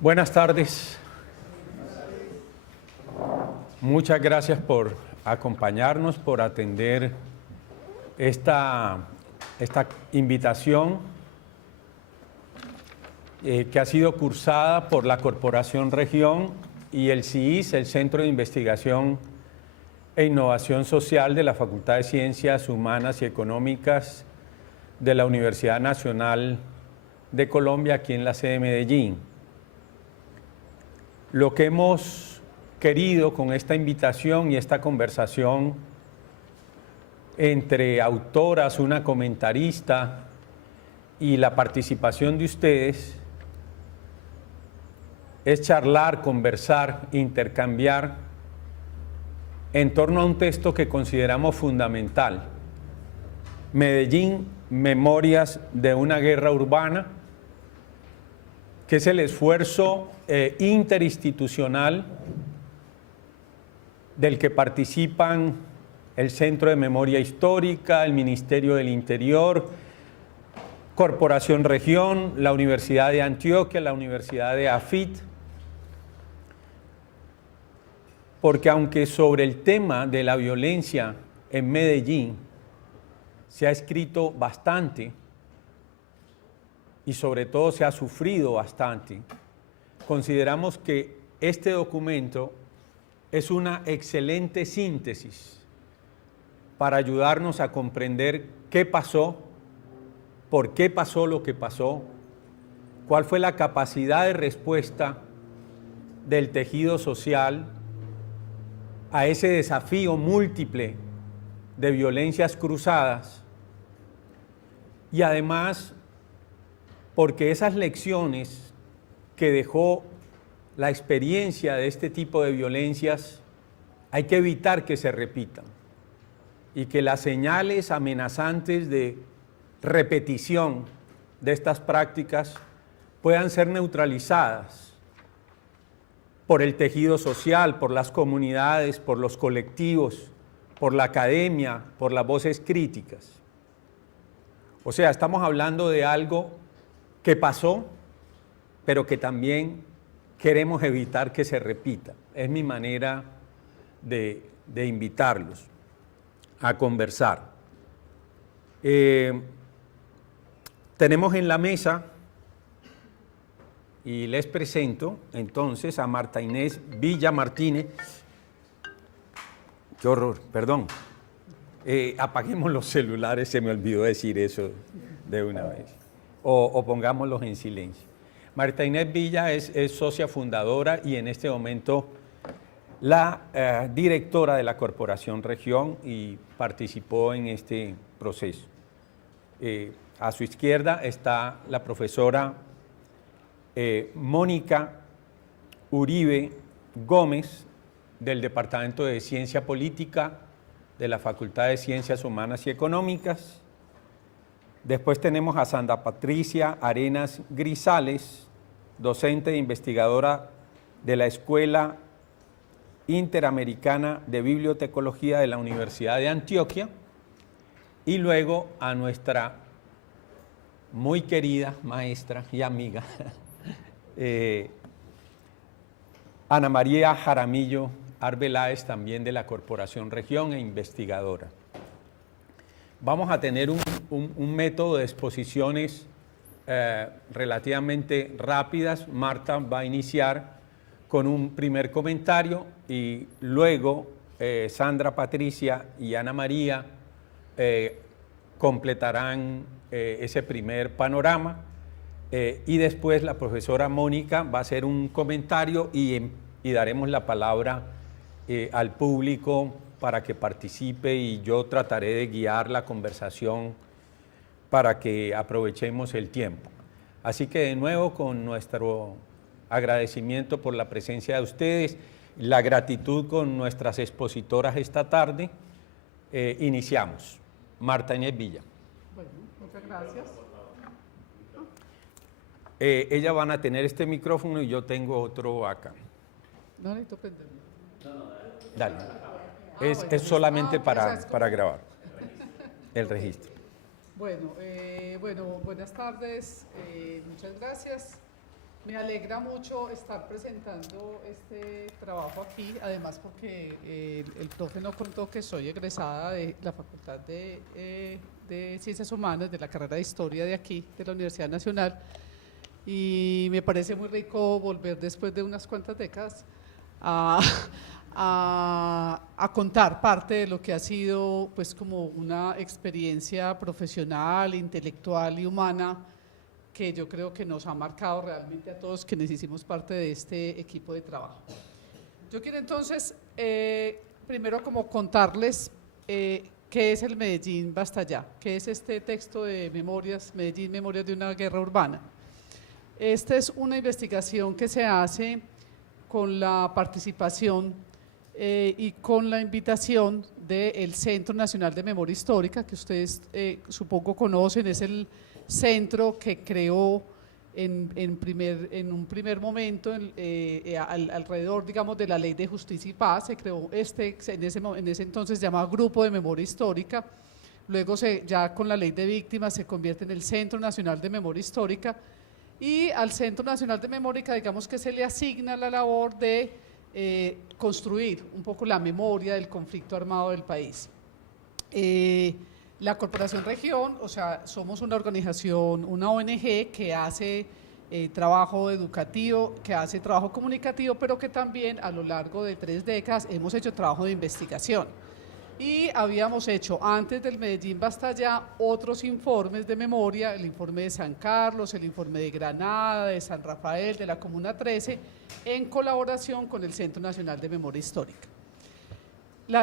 Buenas tardes. Muchas gracias por acompañarnos, por atender esta invitación que ha sido cursada por la Corporación Región y el CIIS, el Centro de Investigación e Innovación Social de la Facultad de Ciencias Humanas y Económicas de la Universidad Nacional de Colombia, aquí en la sede de Medellín. Lo que hemos querido con esta invitación y esta conversación entre autoras, una comentarista y la participación de ustedes es charlar, conversar, intercambiar en torno a un texto que consideramos fundamental: Medellín, Memorias de una guerra urbana, que es el esfuerzo interinstitucional del que participan el Centro de Memoria Histórica, el Ministerio del Interior, Corporación Región, la Universidad de Antioquia, la Universidad de AFIT, porque aunque sobre el tema de la violencia en Medellín se ha escrito bastante y sobre todo se ha sufrido bastante, consideramos que este documento es una excelente síntesis para ayudarnos a comprender qué pasó, por qué pasó lo que pasó, cuál fue la capacidad de respuesta del tejido social a ese desafío múltiple de violencias cruzadas, y además porque esas lecciones que dejó la experiencia de este tipo de violencias hay que evitar que se repitan, y que las señales amenazantes de repetición de estas prácticas puedan ser neutralizadas por el tejido social, por las comunidades, por los colectivos, por la academia, por las voces críticas. O sea, estamos hablando de algo que pasó, pero que también queremos evitar que se repita. Es mi manera de invitarlos a conversar. Tenemos en la mesa, y les presento entonces a Marta Inés Villa Martínez. Qué horror, perdón. Apaguemos los celulares, se me olvidó decir eso de una vez. O pongámoslos en silencio. Marta Inés Villa es socia fundadora y en este momento la directora de la Corporación Región, y participó en este proceso. A su izquierda está la profesora Mónica Uribe Gómez, del Departamento de Ciencia Política de la Facultad de Ciencias Humanas y Económicas. Después tenemos a Sandra Patricia Arenas Grisales, docente e investigadora de la Escuela Interamericana de Bibliotecología de la Universidad de Antioquia. Y luego a nuestra muy querida maestra y amiga, Ana María Jaramillo Arbeláez, también de la Corporación Región e investigadora. Vamos a tener un método de exposiciones relativamente rápidas. Marta va a iniciar con un primer comentario y luego Sandra Patricia y Ana María completarán ese primer panorama, y después la profesora Mónica va a hacer un comentario y daremos la palabra al público para que participe, y yo trataré de guiar la conversación para que aprovechemos el tiempo. Así que de nuevo, con nuestro agradecimiento por la presencia de ustedes, la gratitud con nuestras expositoras esta tarde, iniciamos. Marta Inés Villa. Bueno, muchas gracias. Ellas van a tener este micrófono y yo tengo otro acá. No necesito prenderlo. Dale. Bueno, Es solamente pues, para grabar el registro. Bueno, buenas tardes, muchas gracias. Me alegra mucho estar presentando este trabajo aquí, además porque el profe no contó que soy egresada de la Facultad de Ciencias Humanas, de la carrera de Historia de aquí, de la Universidad Nacional, y me parece muy rico volver después de unas cuantas décadas a, a contar parte de lo que ha sido pues como una experiencia profesional, intelectual y humana que yo creo que nos ha marcado realmente a todos quienes hicimos parte de este equipo de trabajo. Yo quiero entonces primero como contarles qué es el Medellín Basta Ya, qué es este texto de memorias, Medellín, Memorias de una Guerra Urbana. Esta es una investigación que se hace con la participación y con la invitación del Centro Nacional de Memoria Histórica, que ustedes supongo conocen, es el centro que creó en un primer momento alrededor, digamos, de la Ley de Justicia y Paz. Se creó en ese entonces llamado Grupo de Memoria Histórica. Luego ya con la Ley de Víctimas se convierte en el Centro Nacional de Memoria Histórica, y al Centro Nacional de Memoria, digamos que se le asigna la labor de construir un poco la memoria del conflicto armado del país. La Corporación Región, o sea, somos una organización, una ONG que hace trabajo educativo, que hace trabajo comunicativo, pero que también a lo largo de 3 décadas hemos hecho trabajo de investigación. Y habíamos hecho antes del Medellín Basta Ya otros informes de memoria, el informe de San Carlos, el informe de Granada, de San Rafael, de la Comuna 13, en colaboración con el Centro Nacional de Memoria Histórica.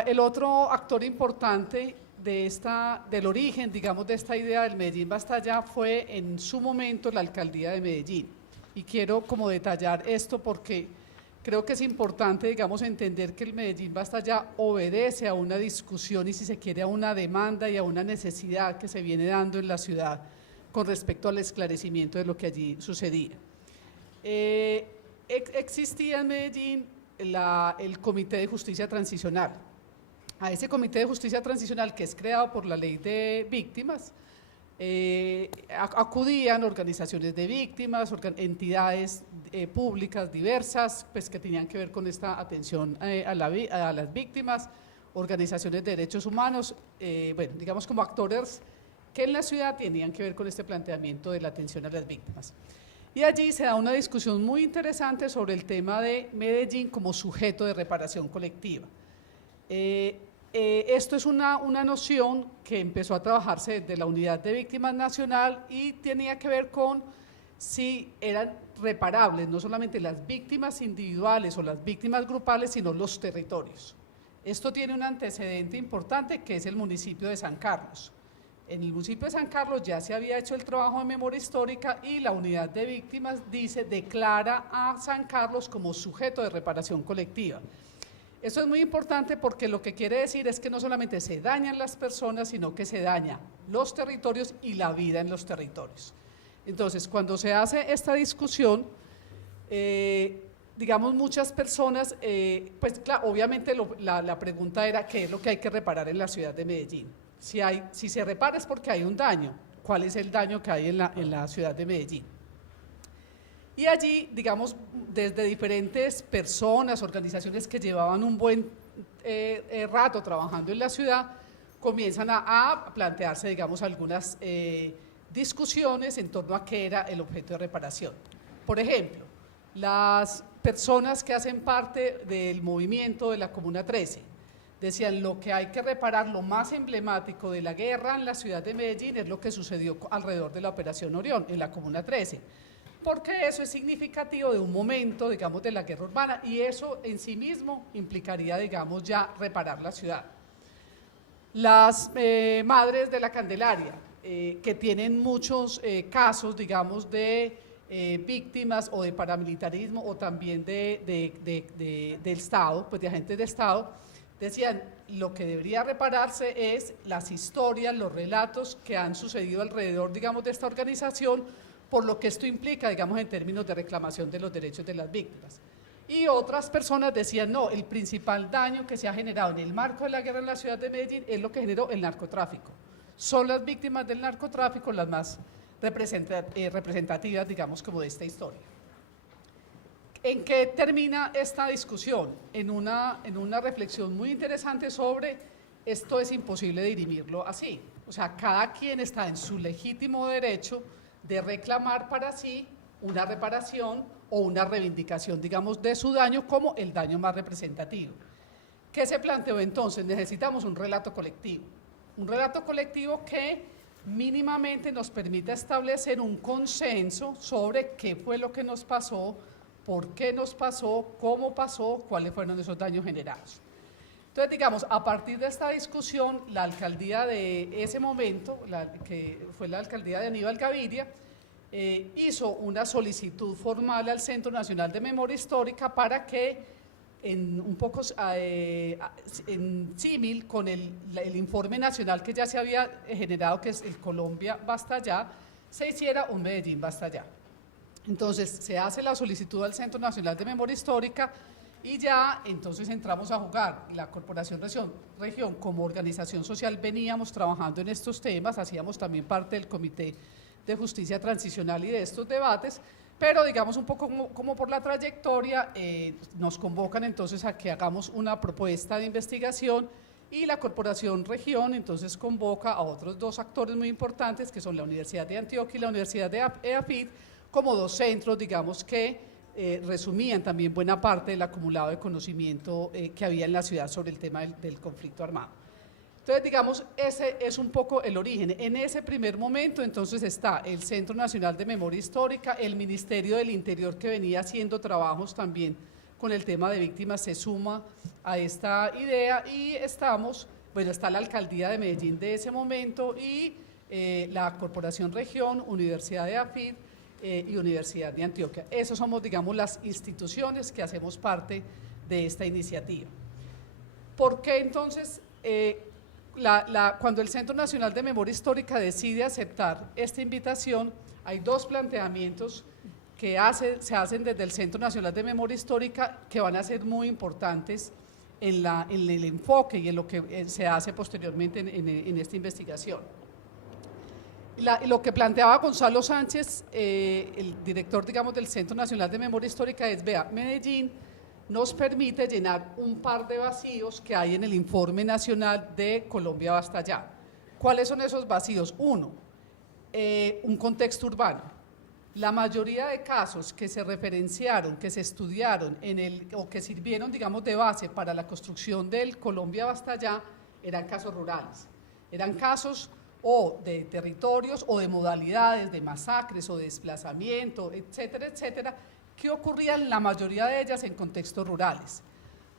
El otro actor importante del origen, digamos, de esta idea del Medellín Basta Ya fue en su momento la alcaldía de Medellín. Y quiero como detallar esto porque creo que es importante, digamos, entender que el Medellín Basta Ya obedece a una discusión y, si se quiere, a una demanda y a una necesidad que se viene dando en la ciudad con respecto al esclarecimiento de lo que allí sucedía. Existía en Medellín el Comité de Justicia Transicional. A ese Comité de Justicia Transicional, que es creado por la Ley de Víctimas, acudían organizaciones de víctimas, entidades públicas diversas, pues, que tenían que ver con esta atención a las víctimas, organizaciones de derechos humanos, bueno, digamos como actores que en la ciudad tenían que ver con este planteamiento de la atención a las víctimas. Y allí se da una discusión muy interesante sobre el tema de Medellín como sujeto de reparación colectiva. Esto es una noción que empezó a trabajarse desde la Unidad de Víctimas Nacional y tenía que ver con si eran reparables no solamente las víctimas individuales o las víctimas grupales, sino los territorios. Esto tiene un antecedente importante, que es el municipio de San Carlos. En el municipio de San Carlos ya se había hecho el trabajo de memoria histórica y la Unidad de Víctimas declara a San Carlos como sujeto de reparación colectiva. Eso es muy importante porque lo que quiere decir es que no solamente se dañan las personas, sino que se dañan los territorios y la vida en los territorios. Entonces, cuando se hace esta discusión, digamos, muchas personas, pues claro, obviamente la pregunta era ¿qué es lo que hay que reparar en la ciudad de Medellín? Si se repara es porque hay un daño. ¿Cuál es el daño que hay en la ciudad de Medellín? Y allí, digamos, desde diferentes personas, organizaciones que llevaban un buen rato trabajando en la ciudad, comienzan a plantearse, digamos, algunas discusiones en torno a qué era el objeto de reparación. Por ejemplo, las personas que hacen parte del movimiento de la Comuna 13 decían: lo que hay que reparar, lo más emblemático de la guerra en la ciudad de Medellín es lo que sucedió alrededor de la Operación Orión, en la Comuna 13. Porque eso es significativo de un momento, digamos, de la guerra urbana, y eso en sí mismo implicaría, digamos, ya reparar la ciudad. Las madres de la Candelaria, que tienen muchos casos, digamos, de víctimas o de paramilitarismo o también del Estado, pues de agentes de Estado, decían: lo que debería repararse es las historias, los relatos que han sucedido alrededor, digamos, de esta organización, por lo que esto implica, digamos, en términos de reclamación de los derechos de las víctimas. Y otras personas decían: no, el principal daño que se ha generado en el marco de la guerra en la ciudad de Medellín es lo que generó el narcotráfico. Son las víctimas del narcotráfico las más representativas, digamos, como de esta historia. ¿En qué termina esta discusión? En una reflexión muy interesante sobre esto es imposible dirimirlo así. O sea, cada quien está en su legítimo derecho de reclamar para sí una reparación o una reivindicación, digamos, de su daño como el daño más representativo. ¿Qué se planteó entonces? Necesitamos un relato colectivo. Un relato colectivo que mínimamente nos permita establecer un consenso sobre qué fue lo que nos pasó, por qué nos pasó, cómo pasó, cuáles fueron esos daños generados. Entonces, digamos, a partir de esta discusión, la alcaldía de ese momento, que fue la alcaldía de Aníbal Gaviria, hizo una solicitud formal al Centro Nacional de Memoria Histórica para que, en símil con el informe nacional que ya se había generado, que es el Colombia Basta Ya, se hiciera un Medellín Basta Ya. Entonces, se hace la solicitud al Centro Nacional de Memoria Histórica y ya entonces entramos a jugar. La Corporación Región, como organización social, veníamos trabajando en estos temas, hacíamos también parte del Comité de Justicia Transicional y de estos debates, pero digamos un poco como por la trayectoria, nos convocan entonces a que hagamos una propuesta de investigación y la Corporación Región entonces convoca a otros dos actores muy importantes, que son la Universidad de Antioquia y la Universidad de EAFIT, como dos centros, digamos, que resumían también buena parte del acumulado de conocimiento que había en la ciudad sobre el tema del conflicto armado. Entonces, digamos, ese es un poco el origen. En ese primer momento, entonces, está el Centro Nacional de Memoria Histórica, el Ministerio del Interior, que venía haciendo trabajos también con el tema de víctimas, se suma a esta idea, y está la Alcaldía de Medellín de ese momento y la Corporación Región, Universidad de AFID, y Universidad de Antioquia. Esos somos, digamos, las instituciones que hacemos parte de esta iniciativa. ¿Por qué entonces, cuando el Centro Nacional de Memoria Histórica decide aceptar esta invitación, hay dos planteamientos que se hacen desde el Centro Nacional de Memoria Histórica que van a ser muy importantes en el enfoque y en lo que se hace posteriormente en esta investigación? Lo que planteaba Gonzalo Sánchez, el director, digamos, del Centro Nacional de Memoria Histórica, es, vea, Medellín nos permite llenar un par de vacíos que hay en el informe nacional de Colombia Basta Ya. ¿Cuáles son esos vacíos? Uno, un contexto urbano. La mayoría de casos que se referenciaron, que se estudiaron o que sirvieron, digamos, de base para la construcción del Colombia Basta Ya, eran casos rurales, eran casos o de territorios o de modalidades de masacres o de desplazamiento, etcétera, etcétera, que ocurrían la mayoría de ellas en contextos rurales.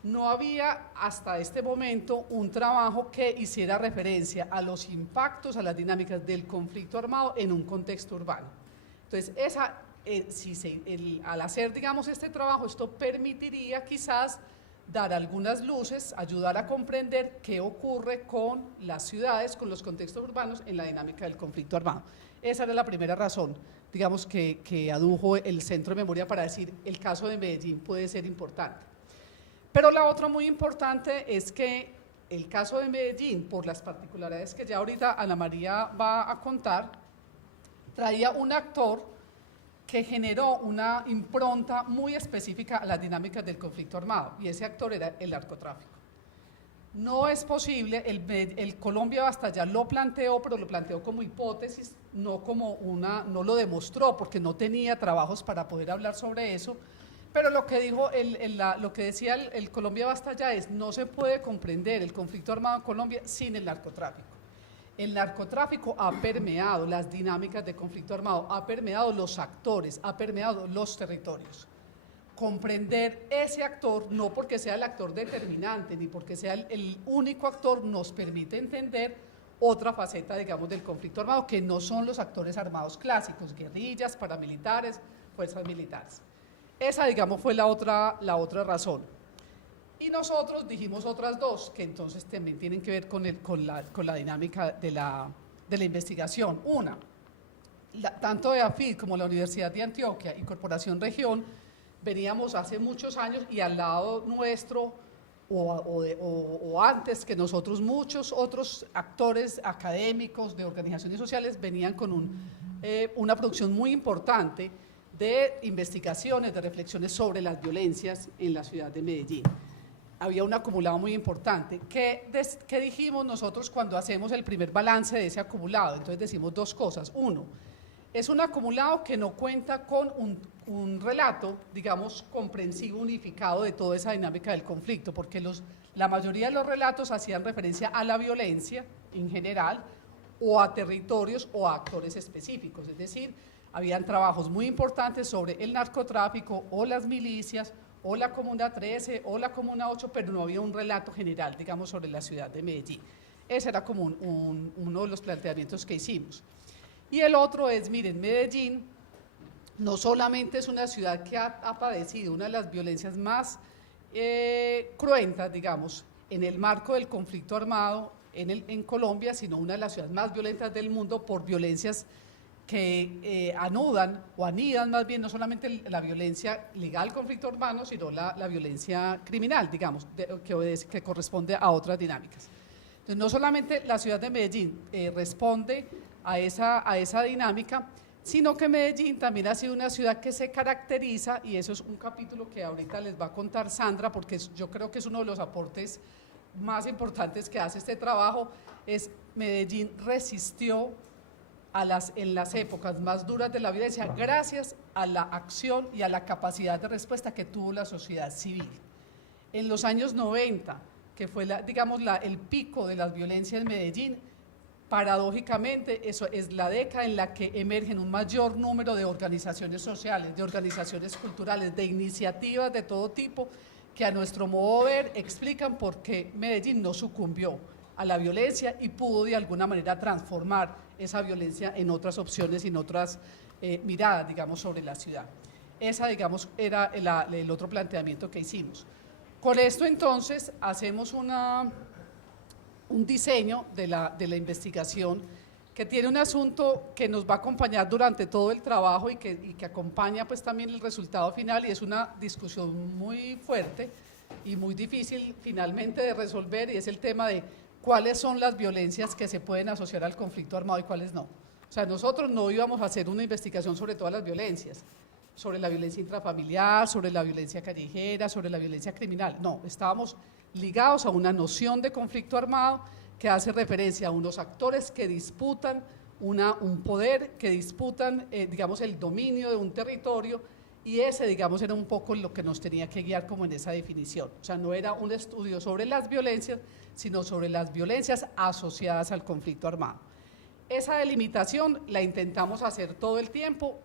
No había hasta este momento un trabajo que hiciera referencia a los impactos, a las dinámicas del conflicto armado en un contexto urbano. Entonces, al hacer, digamos, este trabajo, esto permitiría quizás dar algunas luces, ayudar a comprender qué ocurre con las ciudades, con los contextos urbanos en la dinámica del conflicto armado. Esa era la primera razón, digamos, que adujo el Centro de Memoria para decir el caso de Medellín puede ser importante. Pero la otra muy importante es que el caso de Medellín, por las particularidades que ya ahorita Ana María va a contar, traía un actor que generó una impronta muy específica a las dinámicas del conflicto armado, y ese actor era el narcotráfico. No es posible, el Colombia Basta Ya lo planteó, pero lo planteó como hipótesis, no lo demostró, porque no tenía trabajos para poder hablar sobre eso, pero lo que dijo, lo que decía el Colombia Basta Ya es, no se puede comprender el conflicto armado en Colombia sin el narcotráfico. El narcotráfico ha permeado las dinámicas de conflicto armado, ha permeado los actores, ha permeado los territorios. Comprender ese actor, no porque sea el actor determinante, ni porque sea el único actor, nos permite entender otra faceta, digamos, del conflicto armado, que no son los actores armados clásicos, guerrillas, paramilitares, fuerzas militares. Esa, digamos, fue la otra razón. Y nosotros dijimos otras dos, que entonces también tienen que ver con la dinámica de la investigación. Una, tanto EAFID como la Universidad de Antioquia y Corporación Región veníamos hace muchos años, y al lado nuestro, o antes que nosotros, muchos otros actores académicos de organizaciones sociales venían con una producción muy importante de investigaciones, de reflexiones sobre las violencias en la ciudad de Medellín. Había un acumulado muy importante. ¿Qué dijimos nosotros cuando hacemos el primer balance de ese acumulado? Entonces decimos dos cosas. Uno, es un acumulado que no cuenta con un relato, digamos, comprensivo, unificado de toda esa dinámica del conflicto, porque la mayoría de los relatos hacían referencia a la violencia en general, o a territorios o a actores específicos, es decir, habían trabajos muy importantes sobre el narcotráfico o las milicias o la Comuna 13 o la Comuna 8, pero no había un relato general, digamos, sobre la ciudad de Medellín. Ese era como uno de los planteamientos que hicimos. Y el otro es, miren, Medellín no solamente es una ciudad que ha padecido una de las violencias más cruentas, digamos, en el marco del conflicto armado en Colombia, sino una de las ciudades más violentas del mundo por violencias que anudan o anidan más bien no solamente la violencia legal, conflicto armado, sino la violencia criminal, digamos, que corresponde a otras dinámicas. Entonces, no solamente la ciudad de Medellín responde a esa dinámica, sino que Medellín también ha sido una ciudad que se caracteriza, y eso es un capítulo que ahorita les va a contar Sandra, porque yo creo que es uno de los aportes más importantes que hace este trabajo, es Medellín resistió en las épocas más duras de la violencia gracias a la acción y a la capacidad de respuesta que tuvo la sociedad civil. En los años 90, que fue el pico de las violencias en Medellín, paradójicamente eso es la década en la que emergen un mayor número de organizaciones sociales, de organizaciones culturales, de iniciativas de todo tipo, que a nuestro modo de ver explican por qué Medellín no sucumbió a la violencia y pudo de alguna manera transformar esa violencia en otras opciones y en otras miradas, digamos, sobre la ciudad. Esa, digamos, era el otro planteamiento que hicimos. Con esto, entonces, hacemos un diseño de la investigación que tiene un asunto que nos va a acompañar durante todo el trabajo y que acompaña pues también el resultado final, y es una discusión muy fuerte y muy difícil finalmente de resolver, y es el tema de cuáles son las violencias que se pueden asociar al conflicto armado y cuáles no. O sea, nosotros no íbamos a hacer una investigación sobre todas las violencias, sobre la violencia intrafamiliar, sobre la violencia callejera, sobre la violencia criminal. No, estábamos ligados a una noción de conflicto armado que hace referencia a unos actores que disputan un poder, que disputan, digamos, el dominio de un territorio, y ese, digamos, era un poco lo que nos tenía que guiar como en esa definición. O sea, no era un estudio sobre las violencias, sino sobre las violencias asociadas al conflicto armado. Esa delimitación la intentamos hacer todo el tiempo,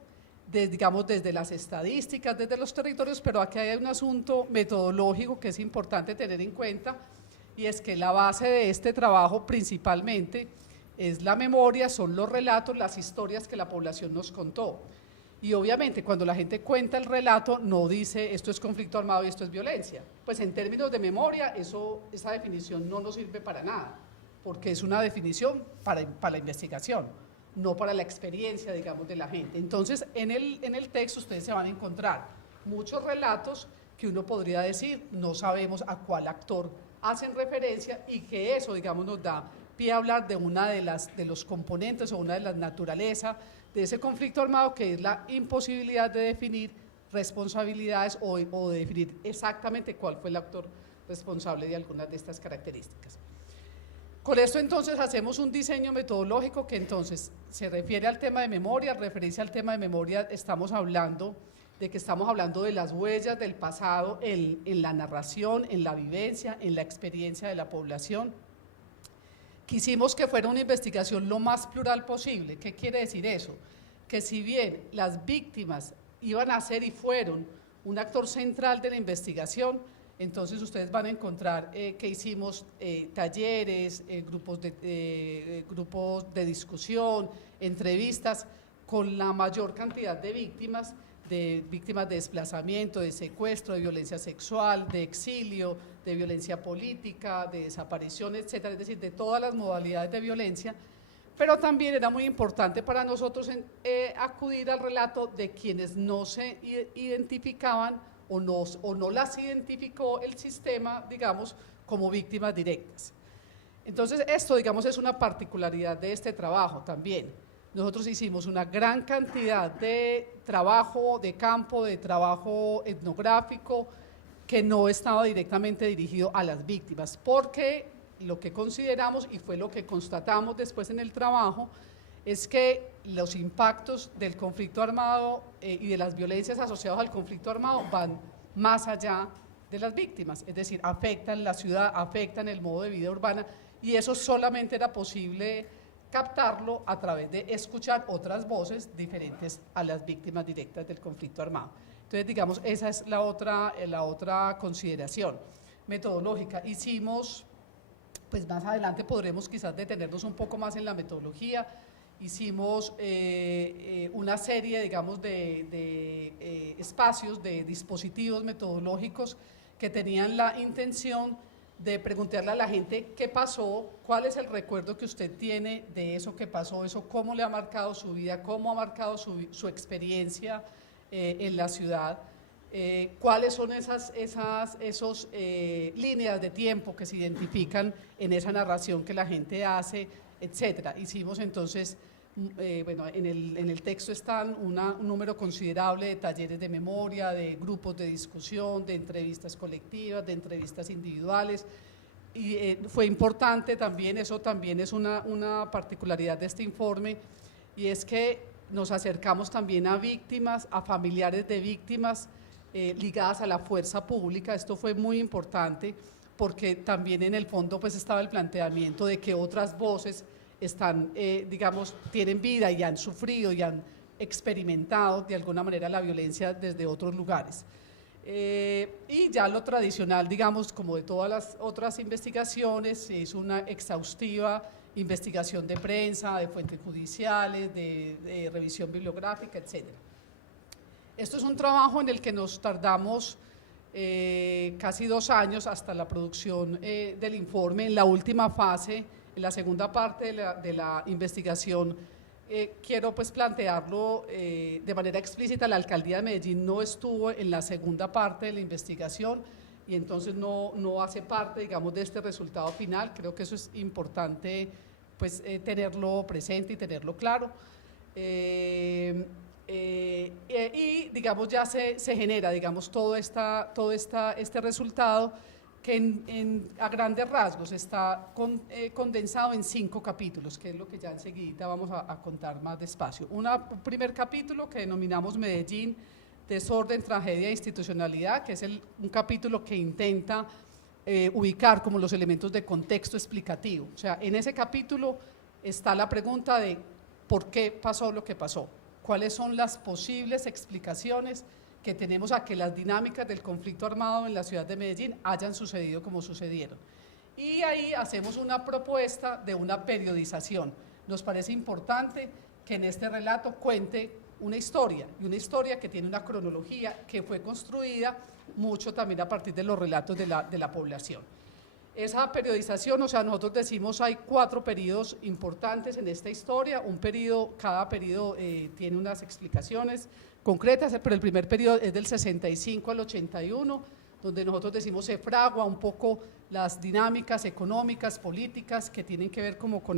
digamos, desde las estadísticas, desde los territorios, pero aquí hay un asunto metodológico que es importante tener en cuenta, y es que la base de este trabajo principalmente es la memoria, son los relatos, las historias que la población nos contó. Y obviamente cuando la gente cuenta el relato no dice esto es conflicto armado y esto es violencia. Pues en términos de memoria esa definición no nos sirve para nada, porque es una definición para la investigación, no para la experiencia, digamos, de la gente. Entonces en el texto ustedes se van a encontrar muchos relatos que uno podría decir no sabemos a cuál actor hacen referencia, y que eso, digamos, nos da pie a hablar de una de los componentes o una de las naturalezas de ese conflicto armado, que es la imposibilidad de definir responsabilidades o de definir exactamente cuál fue el actor responsable de algunas de estas características. Con esto entonces hacemos un diseño metodológico que entonces se refiere al tema de memoria. Al referirse al tema de memoria estamos hablando de las huellas del pasado en la narración, en la vivencia, en la experiencia de la población. Quisimos que fuera una investigación lo más plural posible. ¿Qué quiere decir eso? Que si bien las víctimas iban a ser y fueron un actor central de la investigación, entonces ustedes van a encontrar que hicimos talleres, grupos de discusión, entrevistas con la mayor cantidad de víctimas de desplazamiento, de secuestro, de violencia sexual, de exilio, de violencia política, de desaparición, etcétera, es decir, de todas las modalidades de violencia. Pero también era muy importante para nosotros acudir al relato de quienes no se identificaban o no las identificó el sistema, digamos, como víctimas directas. Entonces, esto, digamos, es una particularidad de este trabajo también. nosotros hicimos una gran cantidad de trabajo de campo, de trabajo etnográfico, que no estaba directamente dirigido a las víctimas, porque lo que consideramos, y fue lo que constatamos después en el trabajo, es que los impactos del conflicto armado y de las violencias asociadas al conflicto armado van más allá de las víctimas, es decir, afectan la ciudad, afectan el modo de vida urbana, y eso solamente era posible captarlo a través de escuchar otras voces diferentes a las víctimas directas del conflicto armado. Entonces, digamos, esa es la otra consideración metodológica. Hicimos, pues más adelante podremos quizás detenernos un poco más en la metodología. Hicimos una serie, digamos, de espacios, de dispositivos metodológicos que tenían la intención de preguntarle a la gente qué pasó, cuál es el recuerdo que usted tiene de eso que pasó, eso cómo le ha marcado su vida, cómo ha marcado su experiencia en la ciudad, cuáles son esas líneas de tiempo que se identifican en esa narración que la gente hace, etcétera. Hicimos entonces, bueno, en el texto están un número considerable de talleres de memoria, de grupos de discusión, de entrevistas colectivas, de entrevistas individuales, y fue importante también, eso también es una particularidad de este informe, y es que nos acercamos también a víctimas, a familiares de víctimas ligadas a la fuerza pública. Esto fue muy importante porque también en el fondo pues estaba el planteamiento de que otras voces están, digamos, tienen vida y han sufrido y han experimentado de alguna manera la violencia desde otros lugares. Y ya lo tradicional, digamos, como de todas las otras investigaciones, se hizo una exhaustiva investigación de prensa, de fuentes judiciales, de revisión bibliográfica, etc. Esto es un trabajo en el que nos tardamos casi 2 años hasta la producción del informe. En la última fase, en la segunda parte de la investigación, quiero pues plantearlo de manera explícita. La Alcaldía de Medellín no estuvo en la segunda parte de la investigación y entonces no hace parte, digamos, de este resultado final. Creo que eso es importante pues tenerlo presente y tenerlo claro. Y digamos ya se genera, digamos, todo este resultado que a grandes rasgos está condensado en 5 capítulos, que es lo que ya enseguida vamos a contar más despacio. Un primer capítulo que denominamos Medellín, desorden, tragedia e institucionalidad, que es un capítulo que intenta ubicar como los elementos de contexto explicativo. O sea, en ese capítulo está la pregunta de ¿por qué pasó lo que pasó? ¿Cuáles son las posibles explicaciones que tenemos a que las dinámicas del conflicto armado en la ciudad de Medellín hayan sucedido como sucedieron? Y ahí hacemos una propuesta de una periodización. Nos parece importante que en este relato cuente una historia, y una historia que tiene una cronología que fue construida mucho también a partir de los relatos de la población. Esa periodización, o sea, nosotros decimos hay 4 periodos importantes en esta historia, cada periodo tiene unas explicaciones concretas, pero el primer periodo es del 65 al 81, donde nosotros decimos se fragua un poco las dinámicas económicas, políticas, que tienen que ver como con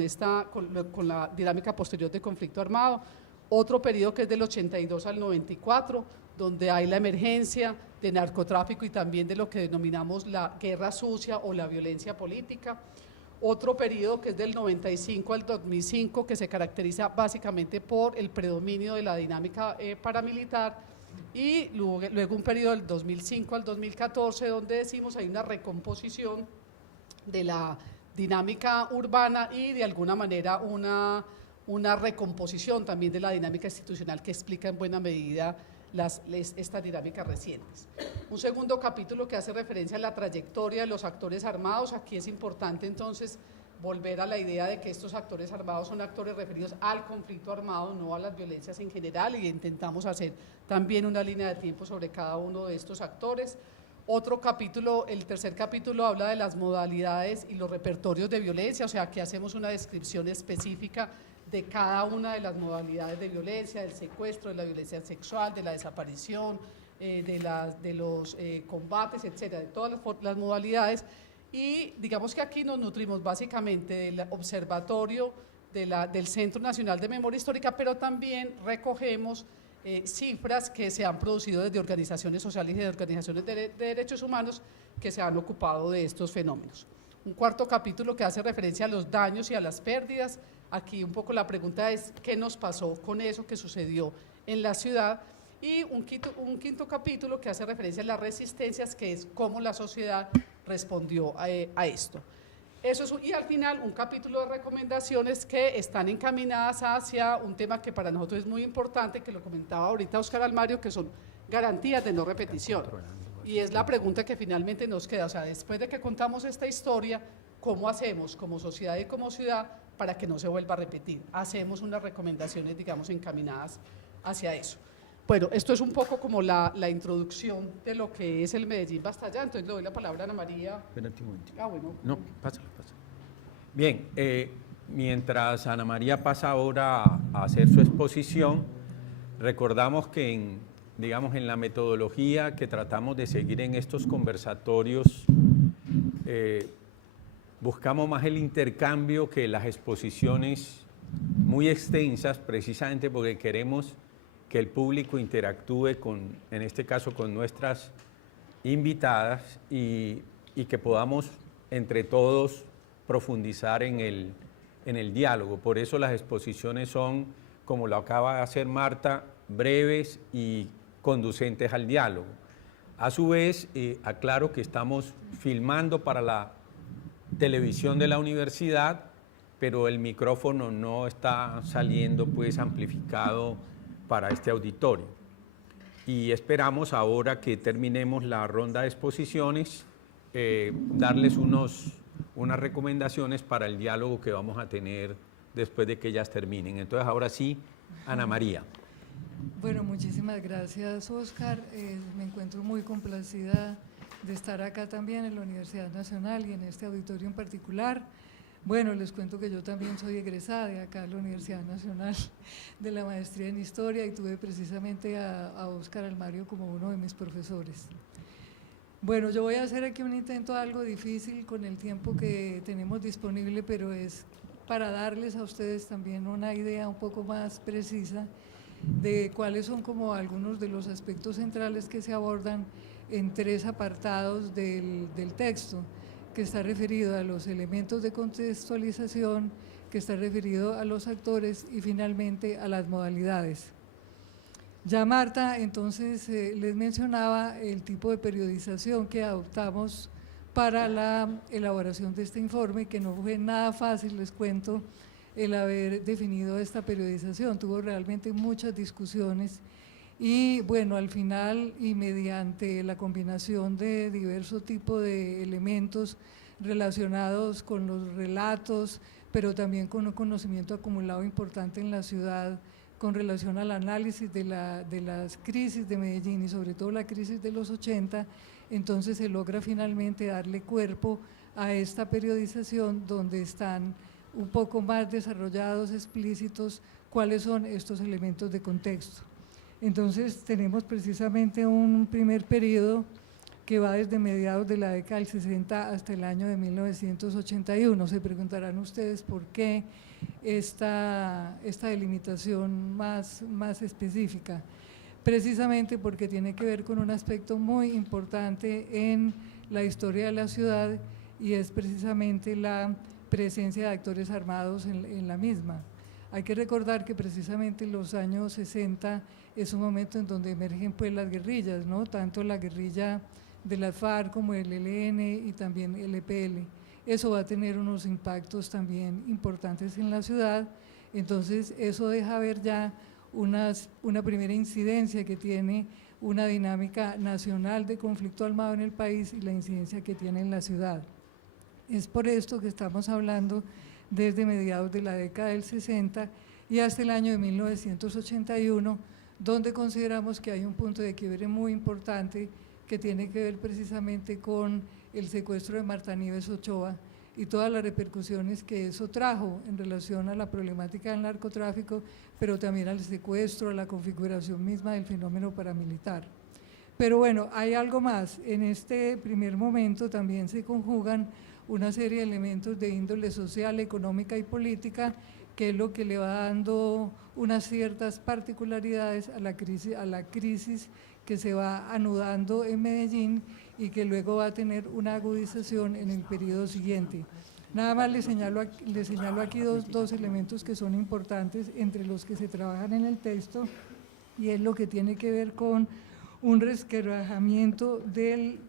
la dinámica posterior del conflicto armado. Otro periodo que es del 82 al 94, donde hay la emergencia de narcotráfico y también de lo que denominamos la guerra sucia o la violencia política. Otro periodo que es del 95 al 2005, que se caracteriza básicamente por el predominio de la dinámica paramilitar, y luego un periodo del 2005 al 2014, donde decimos hay una recomposición de la dinámica urbana y de alguna manera una recomposición también de la dinámica institucional que explica en buena medida estas dinámicas recientes. Un segundo capítulo que hace referencia a la trayectoria de los actores armados. Aquí es importante entonces volver a la idea de que estos actores armados son actores referidos al conflicto armado, no a las violencias en general, y intentamos hacer también una línea de tiempo sobre cada uno de estos actores. Otro capítulo, el tercer capítulo, habla de las modalidades y los repertorios de violencia, o sea, que hacemos una descripción específica de cada una de las modalidades de violencia, del secuestro, de la violencia sexual, de la desaparición, de los combates, etcétera, de todas las modalidades. Y digamos que aquí nos nutrimos básicamente del observatorio del Centro Nacional de Memoria Histórica, pero también recogemos cifras que se han producido desde organizaciones sociales y de organizaciones de derechos humanos que se han ocupado de estos fenómenos. Un cuarto capítulo que hace referencia a los daños y a las pérdidas. Aquí un poco la pregunta es ¿qué nos pasó con eso que sucedió en la ciudad? Y un quinto capítulo que hace referencia a las resistencias, que es cómo la sociedad respondió a esto. Y al final un capítulo de recomendaciones que están encaminadas hacia un tema que para nosotros es muy importante, que lo comentaba ahorita Óscar Almario, que son garantías de no repetición. Y es la pregunta que finalmente nos queda, o sea, después de que contamos esta historia, ¿cómo hacemos como sociedad y como ciudad para que no se vuelva a repetir? Hacemos unas recomendaciones, digamos, encaminadas hacia eso. Bueno, esto es un poco como la introducción de lo que es el Medellín Basta Ya. Entonces le doy la palabra a Ana María. Espérate un momento. Bueno. No, pásalo. Bien, mientras Ana María pasa ahora a hacer su exposición, recordamos que en la metodología que tratamos de seguir en estos conversatorios, buscamos más el intercambio que las exposiciones muy extensas, precisamente porque queremos que el público interactúe en este caso con nuestras invitadas y que podamos entre todos profundizar en el diálogo. Por eso las exposiciones son, como lo acaba de hacer Marta, breves y conducentes al diálogo. A su vez, aclaro que estamos filmando para la televisión de la universidad, pero el micrófono no está saliendo pues amplificado para este auditorio. Y esperamos ahora que terminemos la ronda de exposiciones, darles unas recomendaciones para el diálogo que vamos a tener después de que ellas terminen. Entonces, ahora sí, Ana María. Bueno, muchísimas gracias, Óscar. Me encuentro muy complacida de estar acá también en la Universidad Nacional y en este auditorio en particular. Bueno, les cuento que yo también soy egresada de acá en la Universidad Nacional de la Maestría en Historia y tuve precisamente a Óscar Almario como uno de mis profesores. Bueno, yo voy a hacer aquí un intento algo difícil con el tiempo que tenemos disponible, pero es para darles a ustedes también una idea un poco más precisa de cuáles son como algunos de los aspectos centrales que se abordan en tres apartados del texto, que está referido a los elementos de contextualización, que está referido a los actores y finalmente a las modalidades. Ya Marta entonces les mencionaba el tipo de periodización que adoptamos para la elaboración de este informe, que no fue nada fácil, les cuento, el haber definido esta periodización. Tuvo realmente muchas discusiones y bueno, al final y mediante la combinación de diversos tipos de elementos relacionados con los relatos, pero también con un conocimiento acumulado importante en la ciudad con relación al análisis de las crisis de Medellín y sobre todo la crisis de los 80, entonces se logra finalmente darle cuerpo a esta periodización donde están un poco más desarrollados, explícitos, cuáles son estos elementos de contexto. Entonces tenemos precisamente un primer periodo que va desde mediados de la década del 60 hasta el año de 1981. Se preguntarán ustedes por qué esta delimitación más específica. Precisamente porque tiene que ver con un aspecto muy importante en la historia de la ciudad y es precisamente la presencia de actores armados en la misma. Hay que recordar que precisamente los años 60 es un momento en donde emergen pues las guerrillas, ¿no? Tanto la guerrilla de la FARC como el ELN y también el EPL. Eso va a tener unos impactos también importantes en la ciudad, entonces eso deja ver ya una primera incidencia que tiene una dinámica nacional de conflicto armado en el país y la incidencia que tiene en la ciudad. Es por esto que estamos hablando desde mediados de la década del 60 y hasta el año de 1981, donde consideramos que hay un punto de quiebre muy importante que tiene que ver precisamente con el secuestro de Marta Nieves Ochoa y todas las repercusiones que eso trajo en relación a la problemática del narcotráfico, pero también al secuestro, a la configuración misma del fenómeno paramilitar. Pero bueno, hay algo más. En este primer momento también se conjugan una serie de elementos de índole social, económica y política que es lo que le va dando unas ciertas particularidades a la crisis que se va anudando en Medellín y que luego va a tener una agudización en el periodo siguiente. Nada más le señalo aquí dos elementos que son importantes entre los que se trabajan en el texto, y es lo que tiene que ver con un resquebrajamiento del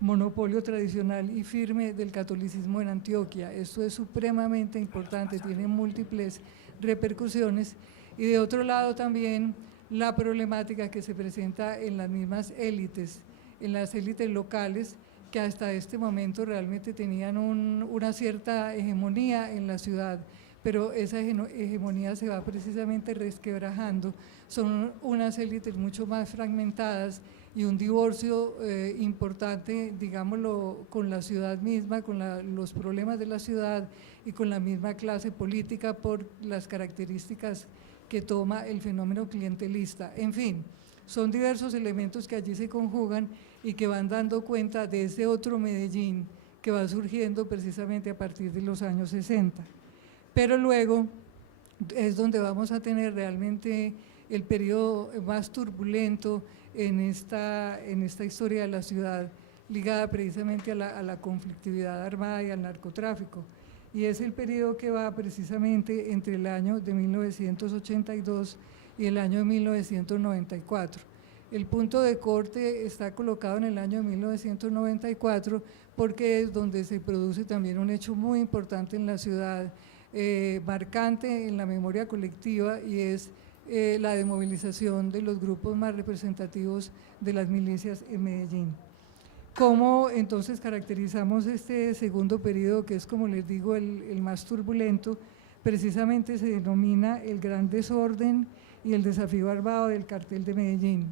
monopolio tradicional y firme del catolicismo en Antioquia. Esto es supremamente importante, tiene múltiples repercusiones, y de otro lado también la problemática que se presenta en las mismas élites, en las élites locales, que hasta este momento realmente tenían una cierta hegemonía en la ciudad, pero esa hegemonía se va precisamente resquebrajando. Son unas élites mucho más fragmentadas y un divorcio importante, digámoslo, con la ciudad misma, con los problemas de la ciudad y con la misma clase política por las características que toma el fenómeno clientelista. En fin, son diversos elementos que allí se conjugan y que van dando cuenta de ese otro Medellín que va surgiendo precisamente a partir de los años 60. Pero luego es donde vamos a tener realmente el periodo más turbulento en esta historia de la ciudad, ligada precisamente a la conflictividad armada y al narcotráfico. Y es el periodo que va precisamente entre el año de 1982 y el año de 1994. El punto de corte está colocado en el año de 1994 porque es donde se produce también un hecho muy importante en la ciudad, marcante en la memoria colectiva, y es la desmovilización de los grupos más representativos de las milicias en Medellín. ¿Cómo entonces caracterizamos este segundo periodo, que es, como les digo, el más turbulento? Precisamente se denomina el gran desorden y el desafío armado del cartel de Medellín.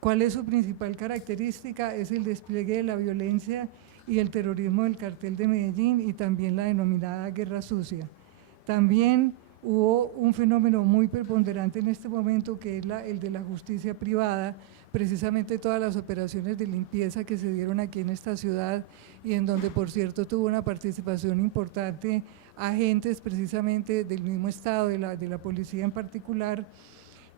¿Cuál es su principal característica? Es el despliegue de la violencia y el terrorismo del cartel de Medellín y también la denominada guerra sucia. También hubo un fenómeno muy preponderante en este momento, que es el de la justicia privada, precisamente todas las operaciones de limpieza que se dieron aquí en esta ciudad, y en donde, por cierto, tuvo una participación importante agentes precisamente del mismo Estado, de la policía en particular.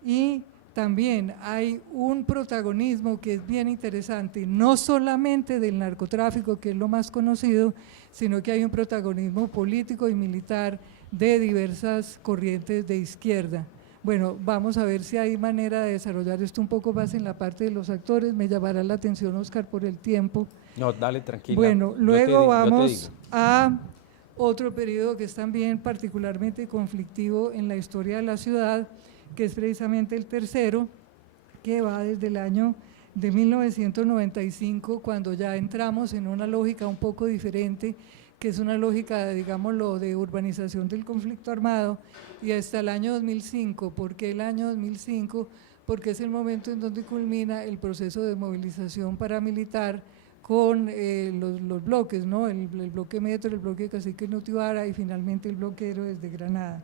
Y también hay un protagonismo que es bien interesante, no solamente del narcotráfico, que es lo más conocido, sino que hay un protagonismo político y militar de diversas corrientes de izquierda. Bueno, vamos a ver si hay manera de desarrollar esto un poco más en la parte de los actores. Me llamará la atención, Oscar, por el tiempo. No, dale, tranquila. Bueno, luego vamos a otro periodo que es también particularmente conflictivo en la historia de la ciudad, que es precisamente el tercero, que va desde el año de 1995, cuando ya entramos en una lógica un poco diferente, que es una lógica, digámoslo, de urbanización del conflicto armado, y hasta el año 2005. ¿Por qué el año 2005? Porque es el momento en donde culmina el proceso de movilización paramilitar con los bloques, ¿no? El bloque Metro, el bloque Cacique Nutibara y finalmente el bloque Héroes de Granada.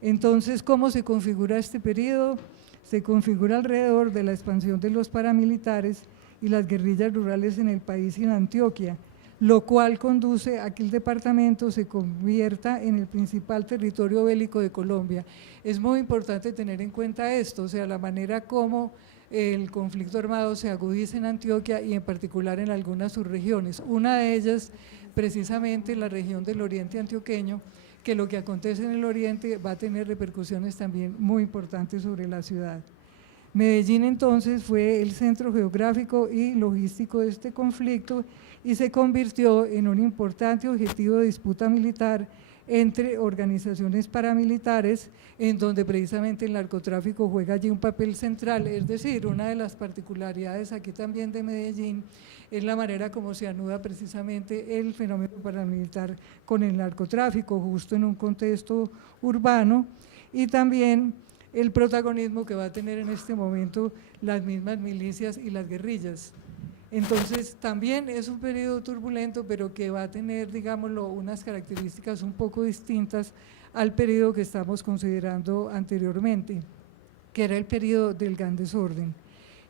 Entonces, ¿cómo se configura este periodo? Se configura alrededor de la expansión de los paramilitares y las guerrillas rurales en el país y en Antioquia, lo cual conduce a que el departamento se convierta en el principal territorio bélico de Colombia. Es muy importante tener en cuenta esto, o sea, la manera como el conflicto armado se agudiza en Antioquia y en particular en algunas subregiones. Una de ellas, precisamente la región del oriente antioqueño, que lo que acontece en el oriente va a tener repercusiones también muy importantes sobre la ciudad. Medellín entonces fue el centro geográfico y logístico de este conflicto y se convirtió en un importante objetivo de disputa militar entre organizaciones paramilitares, en donde precisamente el narcotráfico juega allí un papel central. Es decir, una de las particularidades aquí también de Medellín es la manera como se anuda precisamente el fenómeno paramilitar con el narcotráfico, justo en un contexto urbano, y también el protagonismo que va a tener en este momento las mismas milicias y las guerrillas. Entonces, también es un periodo turbulento, pero que va a tener, digámoslo, unas características un poco distintas al periodo que estamos considerando anteriormente, que era el periodo del gran desorden.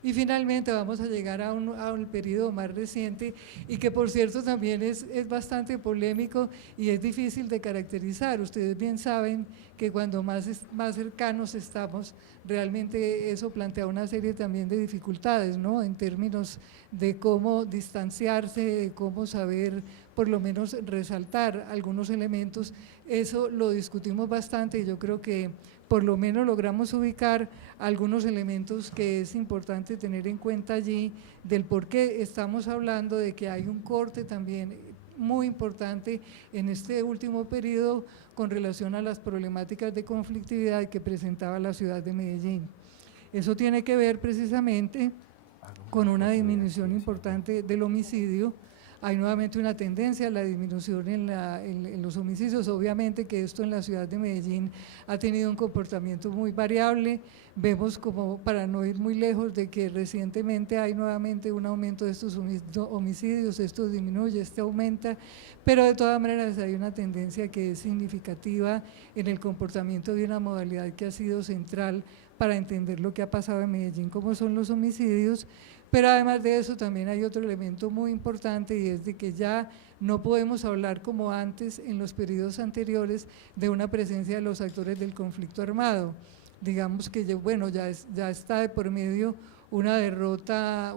y finalmente vamos a llegar a un periodo más reciente y que por cierto también es bastante polémico y es difícil de caracterizar. Ustedes bien saben que cuando más cercanos estamos, realmente eso plantea una serie también de dificultades, ¿no? En términos de cómo distanciarse, de cómo saber por lo menos resaltar algunos elementos. Eso lo discutimos bastante y yo creo que por lo menos logramos ubicar algunos elementos que es importante tener en cuenta allí, del por qué estamos hablando de que hay un corte también muy importante en este último periodo con relación a las problemáticas de conflictividad que presentaba la ciudad de Medellín. Eso tiene que ver precisamente con una disminución importante del homicidio. Hay nuevamente una tendencia a la disminución en los homicidios. Obviamente que esto en la ciudad de Medellín ha tenido un comportamiento muy variable. Vemos como, para no ir muy lejos, de que recientemente hay nuevamente un aumento de estos homicidios, esto disminuye, este aumenta, pero de todas maneras hay una tendencia que es significativa en el comportamiento de una modalidad que ha sido central para entender lo que ha pasado en Medellín, como son los homicidios. Pero además de eso también hay otro elemento muy importante y es de que ya no podemos hablar como antes en los periodos anteriores de una presencia de los actores del conflicto armado. Digamos que bueno, ya está de por medio una derrota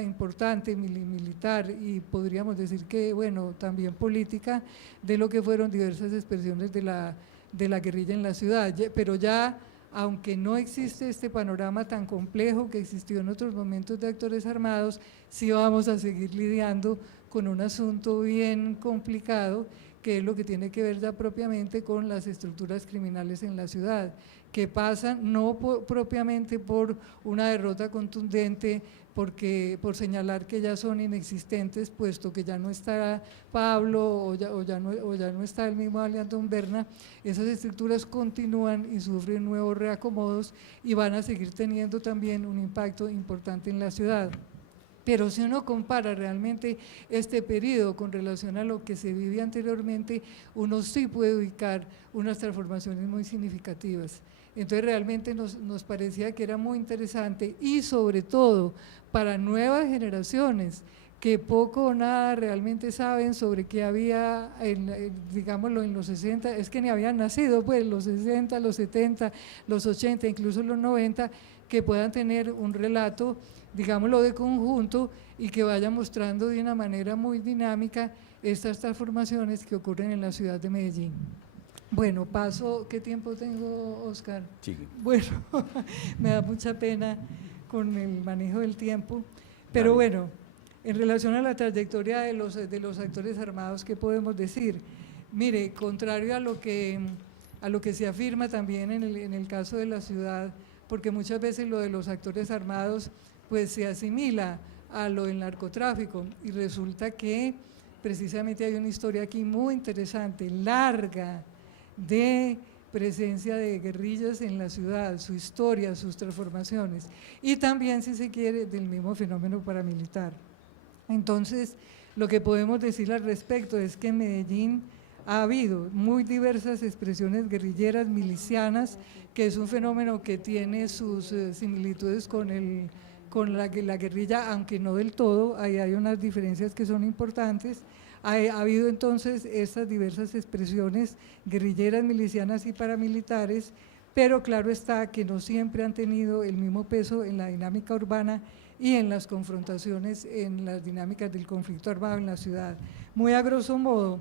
importante militar y podríamos decir que bueno, también política, de lo que fueron diversas expresiones de la guerrilla en la ciudad, pero ya aunque no existe este panorama tan complejo que existió en otros momentos de actores armados, sí vamos a seguir lidiando con un asunto bien complicado, que es lo que tiene que ver ya propiamente con las estructuras criminales en la ciudad, que pasan no propiamente por una derrota contundente, por señalar que ya son inexistentes, puesto que ya no está Pablo o ya no está el mismo Alian Don Berna. Esas estructuras continúan y sufren nuevos reacomodos y van a seguir teniendo también un impacto importante en la ciudad. Pero si uno compara realmente este periodo con relación a lo que se vivía anteriormente, uno sí puede ubicar unas transformaciones muy significativas. Entonces realmente nos parecía que era muy interesante y sobre todo para nuevas generaciones que poco o nada realmente saben sobre qué había, digámoslo, en los 60, es que ni habían nacido, pues los 60, los 70, los 80, incluso los 90, que puedan tener un relato, digámoslo, de conjunto y que vaya mostrando de una manera muy dinámica estas transformaciones que ocurren en la ciudad de Medellín. Bueno, paso, ¿qué tiempo tengo, Oscar? Sí. Bueno, me da mucha pena con el manejo del tiempo, pero bueno, en relación a la trayectoria de los actores armados, ¿qué podemos decir? Mire, contrario a lo que se afirma también en el caso de la ciudad, porque muchas veces lo de los actores armados pues se asimila a lo del narcotráfico y resulta que precisamente hay una historia aquí muy interesante, larga, de presencia de guerrillas en la ciudad, su historia, sus transformaciones y también, si se quiere, del mismo fenómeno paramilitar. Entonces, lo que podemos decir al respecto es que en Medellín ha habido muy diversas expresiones guerrilleras, milicianas, que es un fenómeno que tiene sus similitudes con la guerrilla, aunque no del todo, ahí hay unas diferencias que son importantes. Ha habido entonces estas diversas expresiones guerrilleras, milicianas y paramilitares, pero claro está que no siempre han tenido el mismo peso en la dinámica urbana y en las confrontaciones, en las dinámicas del conflicto armado en la ciudad. Muy a grosso modo,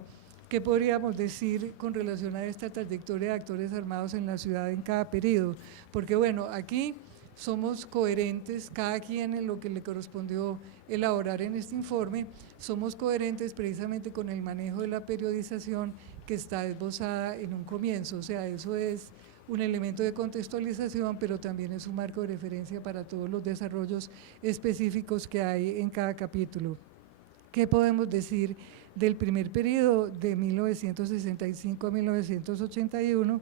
¿qué podríamos decir con relación a esta trayectoria de actores armados en la ciudad en cada periodo? Porque bueno, aquí somos coherentes, cada quien en lo que le correspondió elaborar en este informe, somos coherentes precisamente con el manejo de la periodización que está esbozada en un comienzo, o sea, eso es un elemento de contextualización, pero también es un marco de referencia para todos los desarrollos específicos que hay en cada capítulo. ¿Qué podemos decir del primer periodo de 1965 a 1981?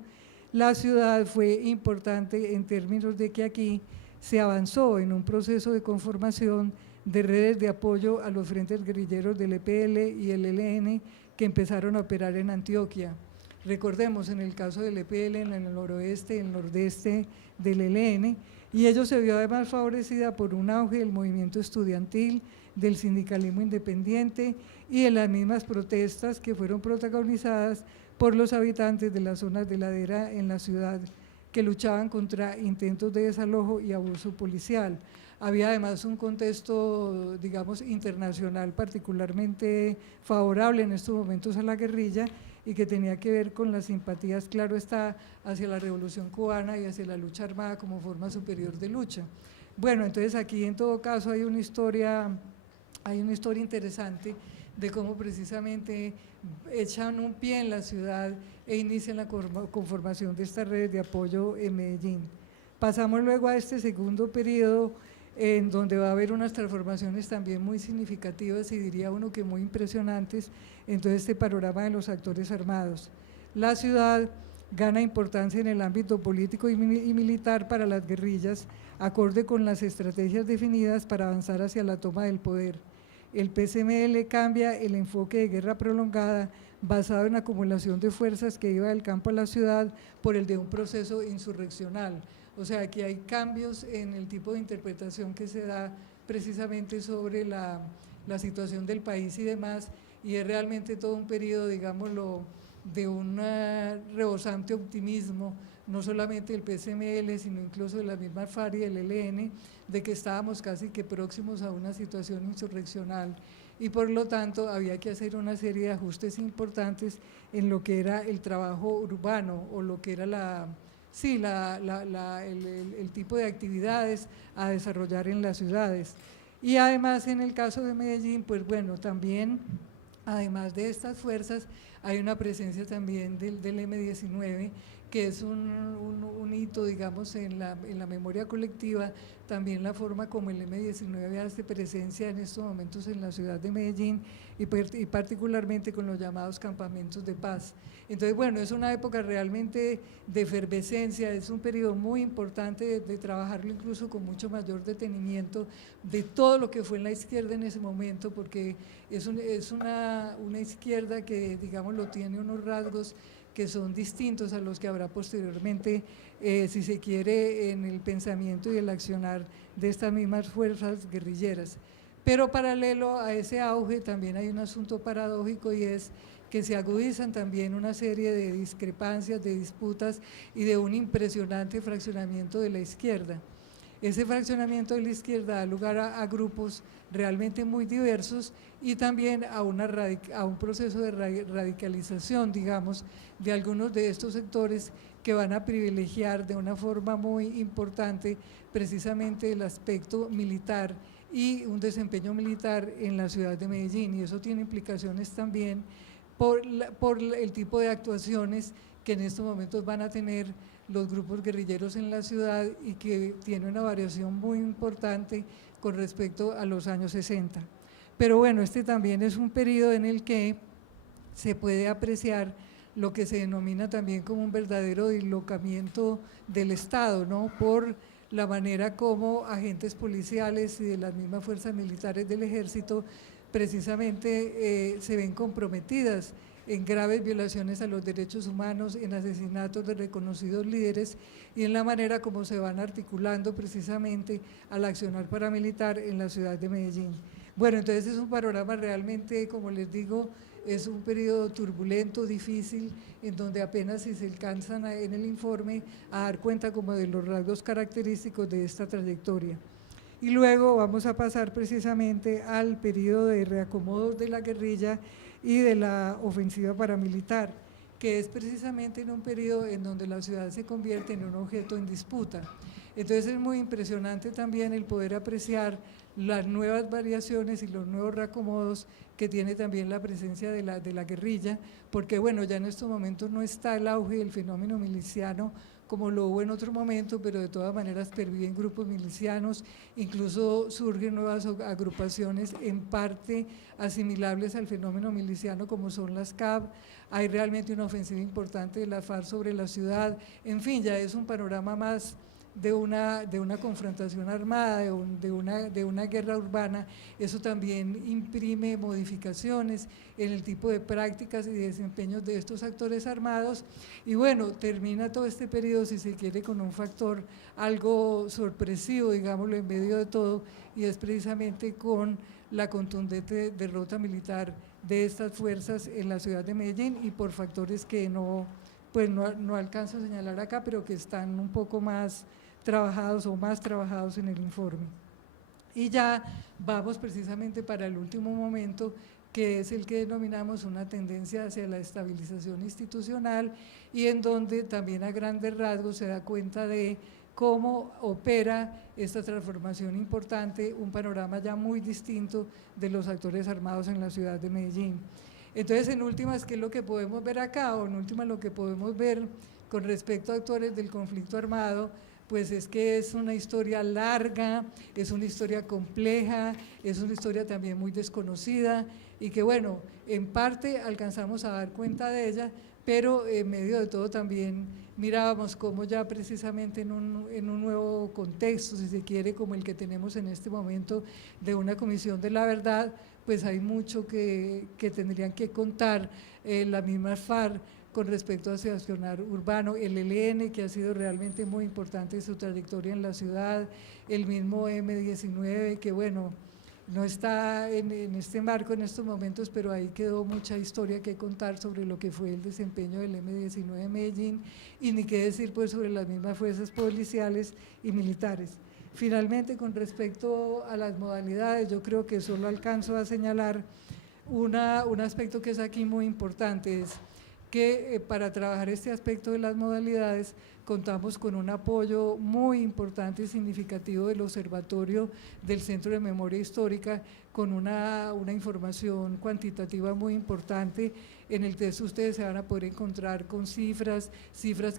La ciudad fue importante en términos de que aquí se avanzó en un proceso de conformación de redes de apoyo a los frentes guerrilleros del EPL y el ELN que empezaron a operar en Antioquia. Recordemos, en el caso del EPL, en el noroeste y el nordeste del ELN, y ello se vio además favorecida por un auge del movimiento estudiantil, del sindicalismo independiente y de las mismas protestas que fueron protagonizadas por los habitantes de las zonas de ladera en la ciudad, que luchaban contra intentos de desalojo y abuso policial. Había además un contexto, digamos, internacional particularmente favorable en estos momentos a la guerrilla y que tenía que ver con las simpatías, claro está, hacia la Revolución Cubana y hacia la lucha armada como forma superior de lucha. Bueno, entonces aquí en todo caso hay una historia interesante de cómo precisamente echan un pie en la ciudad e inician la conformación de estas redes de apoyo en Medellín. Pasamos luego a este segundo periodo en donde va a haber unas transformaciones también muy significativas y diría uno que muy impresionantes en todo este panorama de los actores armados. La ciudad gana importancia en el ámbito político y militar para las guerrillas, acorde con las estrategias definidas para avanzar hacia la toma del poder. El PCML cambia el enfoque de guerra prolongada basado en acumulación de fuerzas que iba del campo a la ciudad por el de un proceso insurreccional. O sea, aquí hay cambios en el tipo de interpretación que se da precisamente sobre la situación del país y demás, y es realmente todo un periodo, digámoslo, de un rebosante optimismo, no solamente del PCML, sino incluso de la misma FARC y del ELN, de que estábamos casi que próximos a una situación insurreccional y por lo tanto había que hacer una serie de ajustes importantes en lo que era el trabajo urbano o lo que era el tipo de actividades a desarrollar en las ciudades. Y además en el caso de Medellín, pues bueno, también además de estas fuerzas hay una presencia también del M-19, que es un hito, digamos, en la memoria colectiva, también la forma como el M-19 hace presencia en estos momentos en la ciudad de Medellín y particularmente con los llamados campamentos de paz. Entonces, bueno, es una época realmente de efervescencia, es un periodo muy importante de trabajarlo incluso con mucho mayor detenimiento de todo lo que fue en la izquierda en ese momento, porque es una izquierda que, digamos, lo tiene unos rasgos que son distintos a los que habrá posteriormente, si se quiere, en el pensamiento y el accionar de estas mismas fuerzas guerrilleras. Pero paralelo a ese auge también hay un asunto paradójico y es que se agudizan también una serie de discrepancias, de disputas y de un impresionante fraccionamiento de la izquierda. Ese fraccionamiento de la izquierda da lugar a grupos realmente muy diversos y también a un proceso de radicalización, digamos, de algunos de estos sectores que van a privilegiar de una forma muy importante precisamente el aspecto militar y un desempeño militar en la ciudad de Medellín, y eso tiene implicaciones también por el tipo de actuaciones que en estos momentos van a tener los grupos guerrilleros en la ciudad y que tiene una variación muy importante con respecto a los años 60. Pero bueno, este también es un periodo en el que se puede apreciar lo que se denomina también como un verdadero dislocamiento del Estado, ¿no? Por la manera como agentes policiales y de las mismas fuerzas militares del ejército precisamente se ven comprometidas en graves violaciones a los derechos humanos, en asesinatos de reconocidos líderes y en la manera como se van articulando precisamente al accionar paramilitar en la ciudad de Medellín. Bueno, entonces es un panorama realmente, como les digo, es un periodo turbulento, difícil, en donde apenas si se alcanzan en el informe a dar cuenta como de los rasgos característicos de esta trayectoria. Y luego vamos a pasar precisamente al periodo de reacomodos de la guerrilla y de la ofensiva paramilitar, que es precisamente en un periodo en donde la ciudad se convierte en un objeto en disputa. Entonces es muy impresionante también el poder apreciar las nuevas variaciones y los nuevos reacomodos que tiene también la presencia de la guerrilla, porque bueno, ya en estos momentos no está el auge del fenómeno miliciano como lo hubo en otro momento, pero de todas maneras perviven grupos milicianos, incluso surgen nuevas agrupaciones en parte asimilables al fenómeno miliciano como son las CAP, hay realmente una ofensiva importante de la FARC sobre la ciudad, en fin, ya es un panorama más de una confrontación armada, de una guerra urbana, eso también imprime modificaciones en el tipo de prácticas y desempeños de estos actores armados. Y bueno, termina todo este periodo, si se quiere, con un factor algo sorpresivo, digámoslo, en medio de todo, y es precisamente con la contundente derrota militar de estas fuerzas en la ciudad de Medellín, y por factores que no alcanzo a señalar acá, pero que están un poco más trabajados o más trabajados en el informe. Y ya vamos precisamente para el último momento, que es el que denominamos una tendencia hacia la estabilización institucional, y en donde también a grandes rasgos se da cuenta de cómo opera esta transformación importante, un panorama ya muy distinto de los actores armados en la ciudad de Medellín. Entonces, en últimas, ¿qué es lo que podemos ver acá? O en últimas, lo que podemos ver con respecto a actores del conflicto armado, pues es que es una historia larga, es una historia compleja, es una historia también muy desconocida, y que bueno, en parte alcanzamos a dar cuenta de ella, pero en medio de todo también mirábamos cómo ya precisamente en un nuevo contexto, si se quiere, como el que tenemos en este momento de una comisión de la verdad, pues hay mucho que tendrían que contar la misma FARC con respecto a su accionar urbano, el ELN, que ha sido realmente muy importante en su trayectoria en la ciudad, el mismo M19, que bueno, no está en este marco en estos momentos, pero ahí quedó mucha historia que contar sobre lo que fue el desempeño del M19 de Medellín, y ni qué decir pues sobre las mismas fuerzas policiales y militares. Finalmente, con respecto a las modalidades, yo creo que solo alcanzo a señalar un aspecto que es aquí muy importante, es que para trabajar este aspecto de las modalidades contamos con un apoyo muy importante y significativo del Observatorio del Centro de Memoria Histórica, con una información cuantitativa muy importante. En el texto ustedes se van a poder encontrar con cifras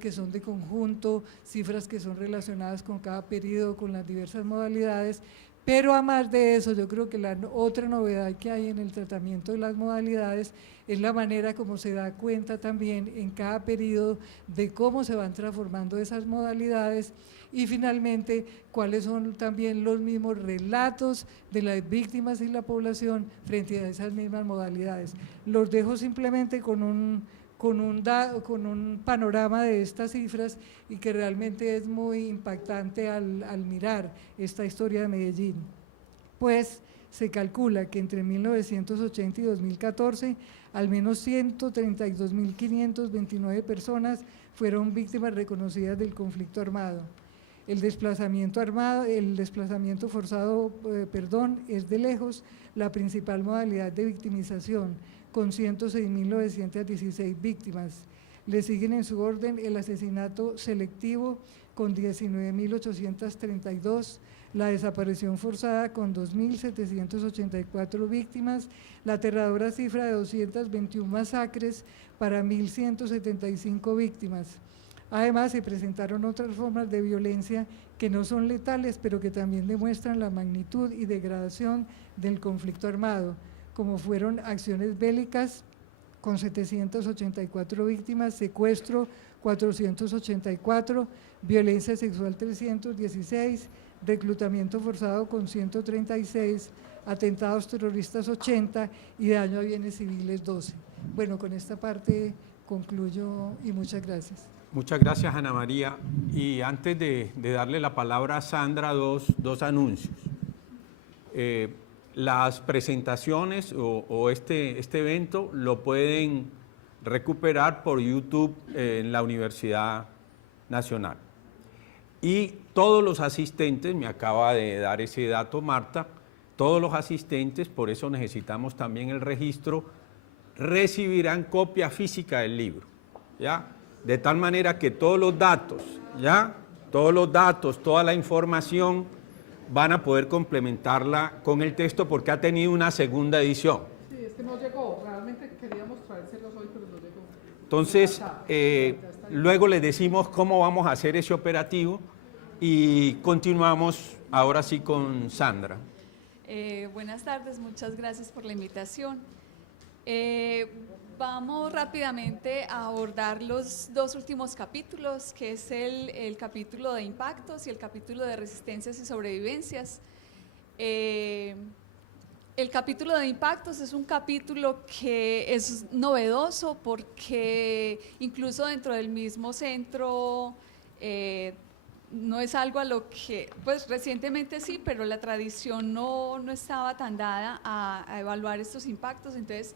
que son de conjunto, cifras que son relacionadas con cada periodo, con las diversas modalidades. Pero a más de eso, yo creo que la otra novedad que hay en el tratamiento de las modalidades es la manera como se da cuenta también en cada periodo de cómo se van transformando esas modalidades, y finalmente cuáles son también los mismos relatos de las víctimas y la población frente a esas mismas modalidades. Los dejo simplemente con un panorama de estas cifras, y que realmente es muy impactante al mirar esta historia de Medellín. Pues se calcula que entre 1980 y 2014 al menos 132.529 personas fueron víctimas reconocidas del conflicto armado. El desplazamiento forzado, es de lejos la principal modalidad de victimización, con 106.916 víctimas. Le siguen en su orden el asesinato selectivo con 19.832, la desaparición forzada con 2.784 víctimas, la aterradora cifra de 221 masacres para 1.175 víctimas. Además, se presentaron otras formas de violencia que no son letales, pero que también demuestran la magnitud y degradación del conflicto armado, como fueron acciones bélicas con 784 víctimas, secuestro 484, violencia sexual 316, reclutamiento forzado con 136, atentados terroristas 80 y daño a bienes civiles 12. Bueno, con esta parte concluyo y muchas gracias. Muchas gracias, Ana María. Y antes de darle la palabra a Sandra, dos anuncios. Las presentaciones o este evento lo pueden recuperar por YouTube en la Universidad Nacional. Y todos los asistentes, me acaba de dar ese dato Marta, todos los asistentes, por eso necesitamos también el registro, recibirán copia física del libro, ¿ya? De tal manera que todos los datos, ¿ya? Todos los datos, toda la información van a poder complementarla con el texto, porque ha tenido una segunda edición. Sí, es que no llegó, realmente queríamos traérselos hoy, pero no llegó. Entonces, luego les decimos cómo vamos a hacer ese operativo, y continuamos ahora sí con Sandra. Buenas tardes, muchas gracias por la invitación. Vamos rápidamente a abordar los dos últimos capítulos, que es el capítulo de impactos y el capítulo de resistencias y sobrevivencias. El capítulo de impactos es un capítulo que es novedoso porque incluso dentro del mismo centro no es algo a lo que, pues recientemente sí, pero la tradición no estaba tan dada a evaluar estos impactos. Entonces,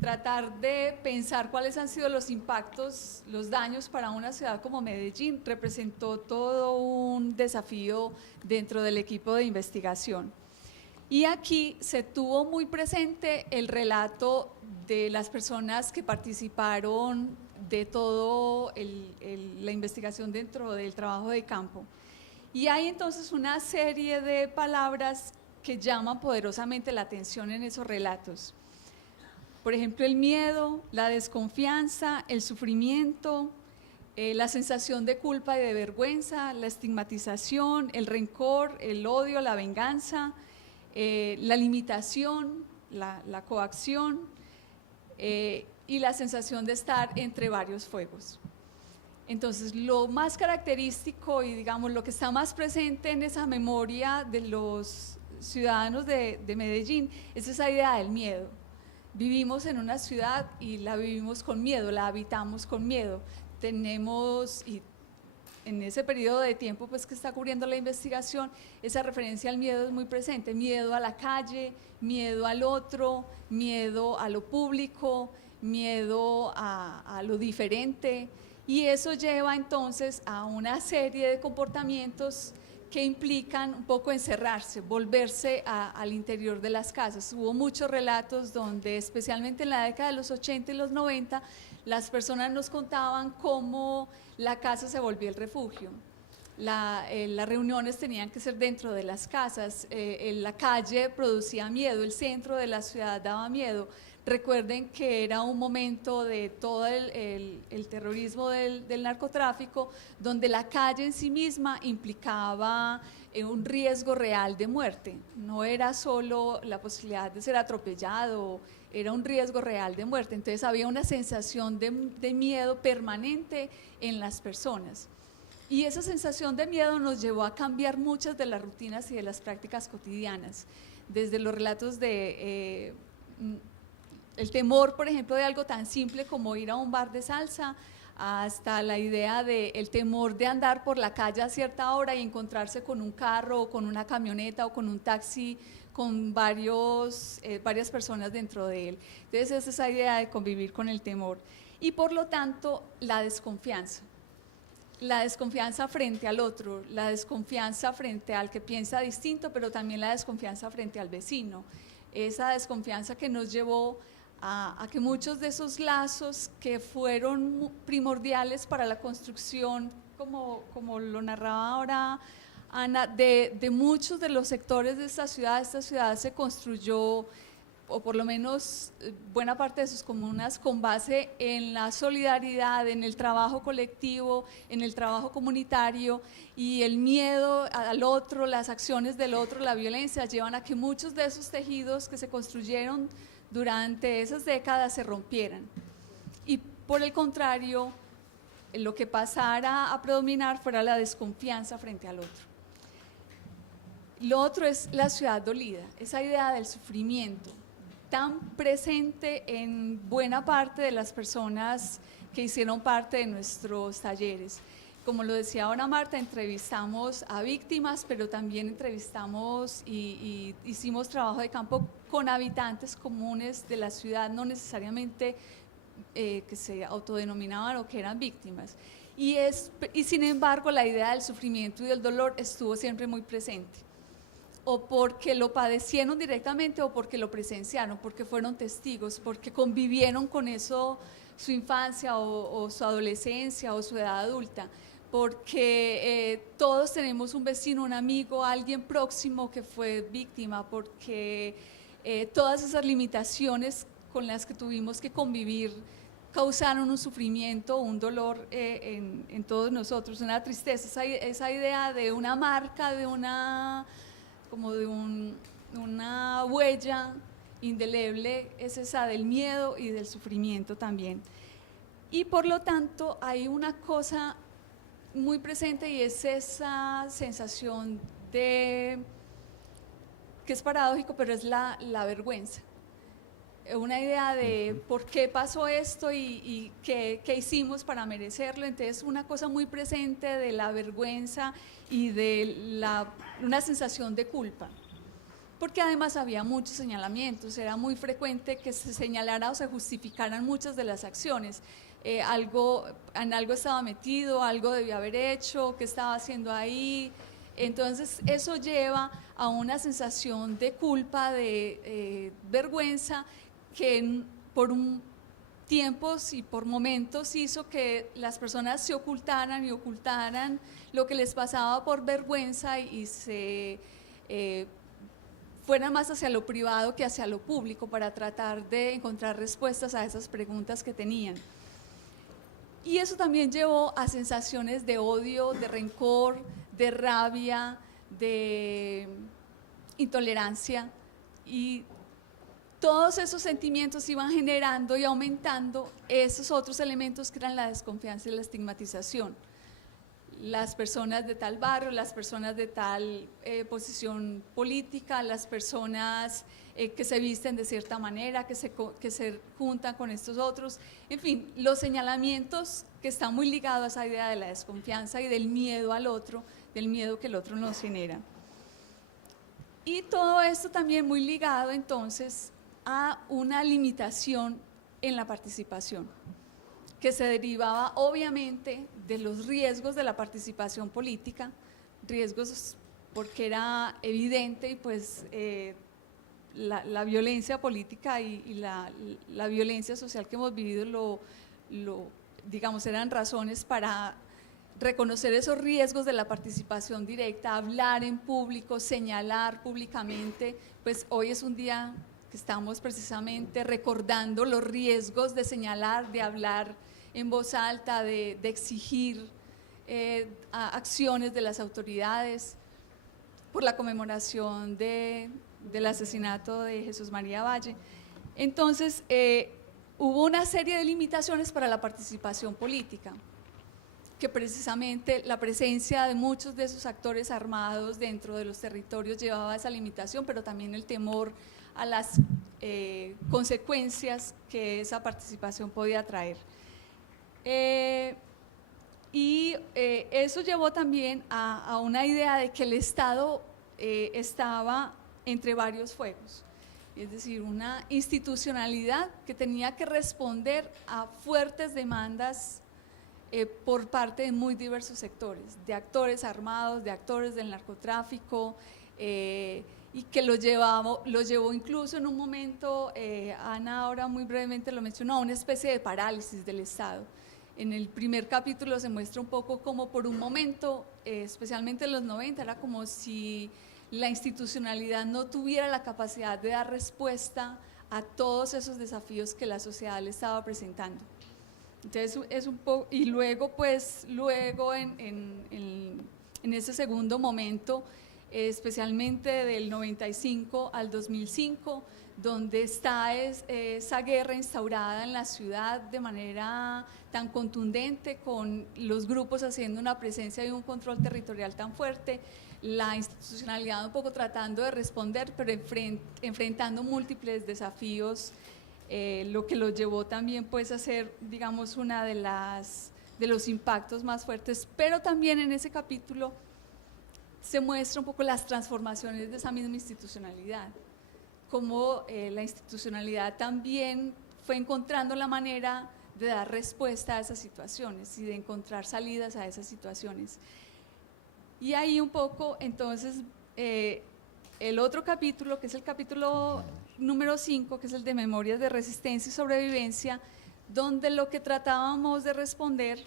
tratar de pensar cuáles han sido los impactos, los daños para una ciudad como Medellín representó todo un desafío dentro del equipo de investigación. Y aquí se tuvo muy presente el relato de las personas que participaron de todo la investigación dentro del trabajo de campo. Y hay entonces una serie de palabras que llaman poderosamente la atención en esos relatos. Por ejemplo, el miedo, la desconfianza, el sufrimiento, la sensación de culpa y de vergüenza, la estigmatización, el rencor, el odio, la venganza, la limitación, la coacción y la sensación de estar entre varios fuegos. Entonces, lo más característico y digamos lo que está más presente en esa memoria de los ciudadanos de Medellín es esa idea del miedo. Vivimos en una ciudad y la vivimos con miedo, la habitamos con miedo. Tenemos, y en ese periodo de tiempo pues, que está cubriendo la investigación, esa referencia al miedo es muy presente. Miedo a la calle, miedo al otro, miedo a lo público, miedo a lo diferente. Y eso lleva entonces a una serie de comportamientos que implican un poco encerrarse, volverse al interior de las casas. Hubo muchos relatos donde, especialmente en la década de los 80 y los 90, las personas nos contaban cómo la casa se volvió el refugio. Las reuniones tenían que ser dentro de las casas, la calle producía miedo, el centro de la ciudad daba miedo. Recuerden que era un momento de todo el terrorismo del narcotráfico, donde la calle en sí misma implicaba un riesgo real de muerte. No era solo la posibilidad de ser atropellado, era un riesgo real de muerte. Entonces había una sensación de miedo permanente en las personas. Y esa sensación de miedo nos llevó a cambiar muchas de las rutinas y de las prácticas cotidianas, desde los relatos de el temor, por ejemplo, de algo tan simple como ir a un bar de salsa, hasta la idea del temor de andar por la calle a cierta hora y encontrarse con un carro o con una camioneta o con un taxi con varias personas dentro de él. Entonces es esa idea de convivir con el temor. Y por lo tanto, la desconfianza frente al otro, la desconfianza frente al que piensa distinto, pero también la desconfianza frente al vecino. Esa desconfianza que nos llevó a que muchos de esos lazos que fueron primordiales para la construcción, como lo narraba ahora Ana, de muchos de los sectores de esta ciudad se construyó, o por lo menos buena parte de sus comunas, con base en la solidaridad, en el trabajo colectivo, en el trabajo comunitario, y el miedo al otro, las acciones del otro, la violencia, llevan a que muchos de esos tejidos que se construyeron durante esas décadas se rompieran. Y por el contrario, lo que pasara a predominar fuera la desconfianza frente al otro. Lo otro es la ciudad dolida, esa idea del sufrimiento, tan presente en buena parte de las personas que hicieron parte de nuestros talleres. Como lo decía ahora Marta, entrevistamos a víctimas, pero también entrevistamos y hicimos trabajo de campo con habitantes comunes de la ciudad, no necesariamente que se autodenominaban o que eran víctimas. Y sin embargo, la idea del sufrimiento y del dolor estuvo siempre muy presente, o porque lo padecieron directamente o porque lo presenciaron, porque fueron testigos, porque convivieron con eso su infancia o su adolescencia o su edad adulta, porque todos tenemos un vecino, un amigo, alguien próximo que fue víctima, porque todas esas limitaciones con las que tuvimos que convivir causaron un sufrimiento, un dolor en todos nosotros, una tristeza, esa idea de una marca, de una huella indeleble es esa del miedo y del sufrimiento también. Y por lo tanto hay una cosa muy presente y es esa sensación de, que es paradójico, pero es la vergüenza. Una idea de por qué pasó esto y qué hicimos para merecerlo. Entonces una cosa muy presente de la vergüenza y de una sensación de culpa. Porque además había muchos señalamientos, era muy frecuente que se señalara o se justificaran muchas de las acciones. En algo estaba metido, algo debía haber hecho, qué estaba haciendo ahí. Entonces eso lleva a una sensación de culpa, de vergüenza, que por tiempos y por momentos hizo que las personas se ocultaran y ocultaran lo que les pasaba por vergüenza y se fueran más hacia lo privado que hacia lo público para tratar de encontrar respuestas a esas preguntas que tenían. Y eso también llevó a sensaciones de odio, de rencor, de rabia, de intolerancia, y todos esos sentimientos iban generando y aumentando esos otros elementos que eran la desconfianza y la estigmatización. Las personas de tal barrio, las personas de tal posición política, las personas que se visten de cierta manera, que se juntan con estos otros, en fin, los señalamientos que están muy ligados a esa idea de la desconfianza y del miedo al otro, del miedo que el otro nos genera. Y todo esto también muy ligado entonces a una limitación en la participación, que se derivaba obviamente de los riesgos de la participación política, riesgos porque era evidente y pues la violencia política y la violencia social que hemos vivido digamos, eran razones para reconocer esos riesgos de la participación directa, hablar en público, señalar públicamente. Pues hoy es un día que estamos precisamente recordando los riesgos de señalar, de hablar en voz alta, de exigir acciones de las autoridades por la conmemoración del asesinato de Jesús María Valle. Entonces, hubo una serie de limitaciones para la participación política, que precisamente la presencia de muchos de esos actores armados dentro de los territorios llevaba a esa limitación, pero también el temor a las consecuencias que esa participación podía traer. Eso llevó también a una idea de que el Estado estaba entre varios fuegos, es decir, una institucionalidad que tenía que responder a fuertes demandas por parte de muy diversos sectores, de actores armados, de actores del narcotráfico, y que lo llevó incluso en un momento, Ana ahora muy brevemente lo mencionó, a una especie de parálisis del Estado. En el primer capítulo se muestra un poco como por un momento, especialmente en los 90, era como si la institucionalidad no tuviera la capacidad de dar respuesta a todos esos desafíos que la sociedad le estaba presentando. Entonces es un poco, y luego en ese segundo momento, especialmente del 95 al 2005, donde está esa guerra instaurada en la ciudad de manera tan contundente, con los grupos haciendo una presencia y un control territorial tan fuerte, la institucionalidad un poco tratando de responder, pero enfrentando múltiples desafíos, lo que lo llevó también pues a ser, digamos, una de los impactos más fuertes. Pero también en ese capítulo se muestra un poco las transformaciones de esa misma institucionalidad, cómo la institucionalidad también fue encontrando la manera de dar respuesta a esas situaciones y de encontrar salidas a esas situaciones. Y ahí un poco, entonces, el otro capítulo, que es el capítulo número 5, que es el de Memorias de Resistencia y Sobrevivencia, donde lo que tratábamos de responder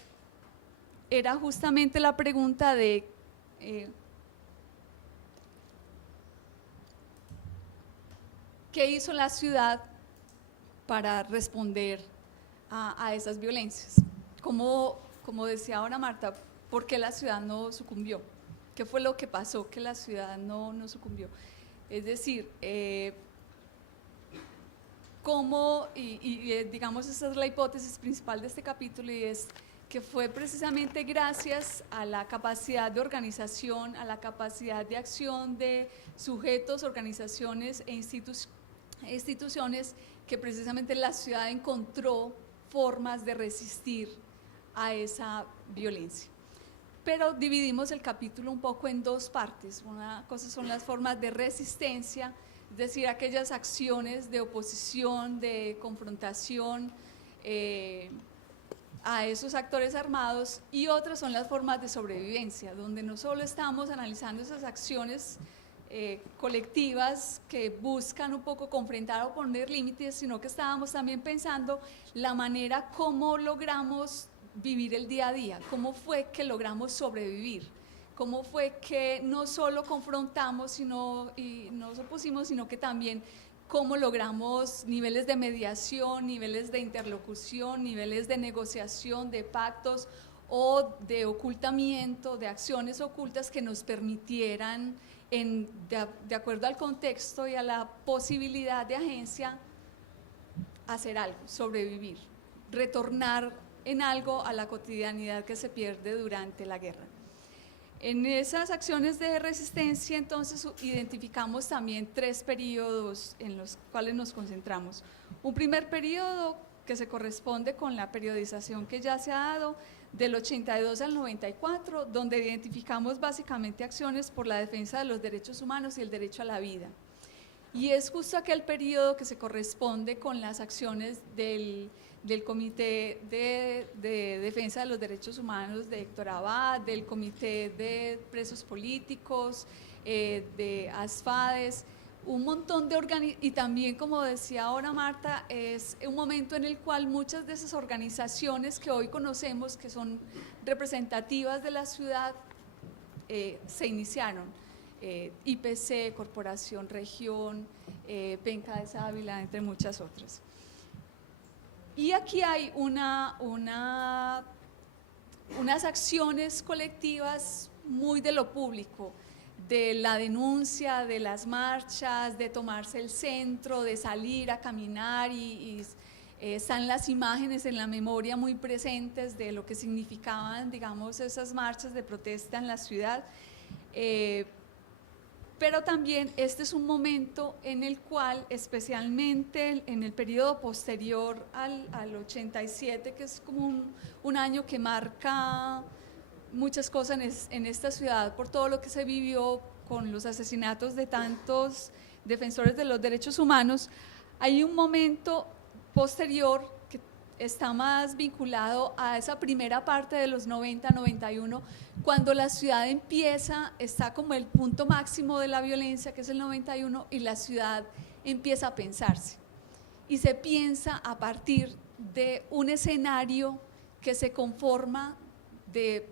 era justamente la pregunta de ¿qué hizo la ciudad para responder a esas violencias? Como decía ahora Marta, ¿por qué la ciudad no sucumbió? ¿Qué fue lo que pasó que la ciudad no sucumbió? Es decir, cómo, digamos, esa es la hipótesis principal de este capítulo, y es que fue precisamente gracias a la capacidad de organización, a la capacidad de acción de sujetos, organizaciones e instituciones, que precisamente la ciudad encontró formas de resistir a esa violencia. Pero dividimos el capítulo un poco en dos partes. Una cosa son las formas de resistencia, es decir, aquellas acciones de oposición, de confrontación a esos actores armados, y otras son las formas de sobrevivencia, donde no solo estamos analizando esas acciones colectivas que buscan un poco confrontar o poner límites, sino que estábamos también pensando la manera como logramos vivir el día a día, cómo fue que logramos sobrevivir, cómo fue que no solo confrontamos y nos opusimos, sino que también cómo logramos niveles de mediación, niveles de interlocución, niveles de negociación, de pactos o de ocultamiento, de acciones ocultas que nos permitieran, de acuerdo al contexto y a la posibilidad de agencia, hacer algo, sobrevivir, retornar en algo a la cotidianidad que se pierde durante la guerra. En esas acciones de resistencia, entonces, identificamos también 3 periodos en los cuales nos concentramos. Un primer periodo que se corresponde con la periodización que ya se ha dado, del 82 al 94, donde identificamos básicamente acciones por la defensa de los derechos humanos y el derecho a la vida. Y es justo aquel periodo que se corresponde con las acciones del Comité de Defensa de los Derechos Humanos de Héctor Abad, del Comité de Presos Políticos, de ASFADES, un montón de y también, como decía ahora Marta, es un momento en el cual muchas de esas organizaciones que hoy conocemos, que son representativas de la ciudad, se iniciaron. IPC, Corporación Región, Penca de Sávila, entre muchas otras. Y aquí hay unas acciones colectivas muy de lo público, de la denuncia, de las marchas, de tomarse el centro, de salir a caminar, y están las imágenes en la memoria muy presentes de lo que significaban, digamos, esas marchas de protesta en la ciudad. Pero también este es un momento en el cual, especialmente en el periodo posterior al 87, que es como un año que marca muchas cosas en esta ciudad por todo lo que se vivió con los asesinatos de tantos defensores de los derechos humanos, hay un momento posterior que está más vinculado a esa primera parte de los 90-91, cuando la ciudad está como el punto máximo de la violencia, que es el 91, y la ciudad empieza a pensarse. Y se piensa a partir de un escenario que se conforma de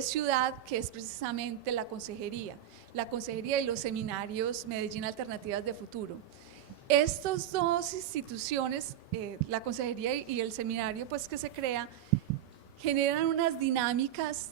ciudad, que es precisamente la consejería y los seminarios Medellín Alternativas de Futuro. Estas dos instituciones, la consejería y el seminario pues, que se crea, generan unas dinámicas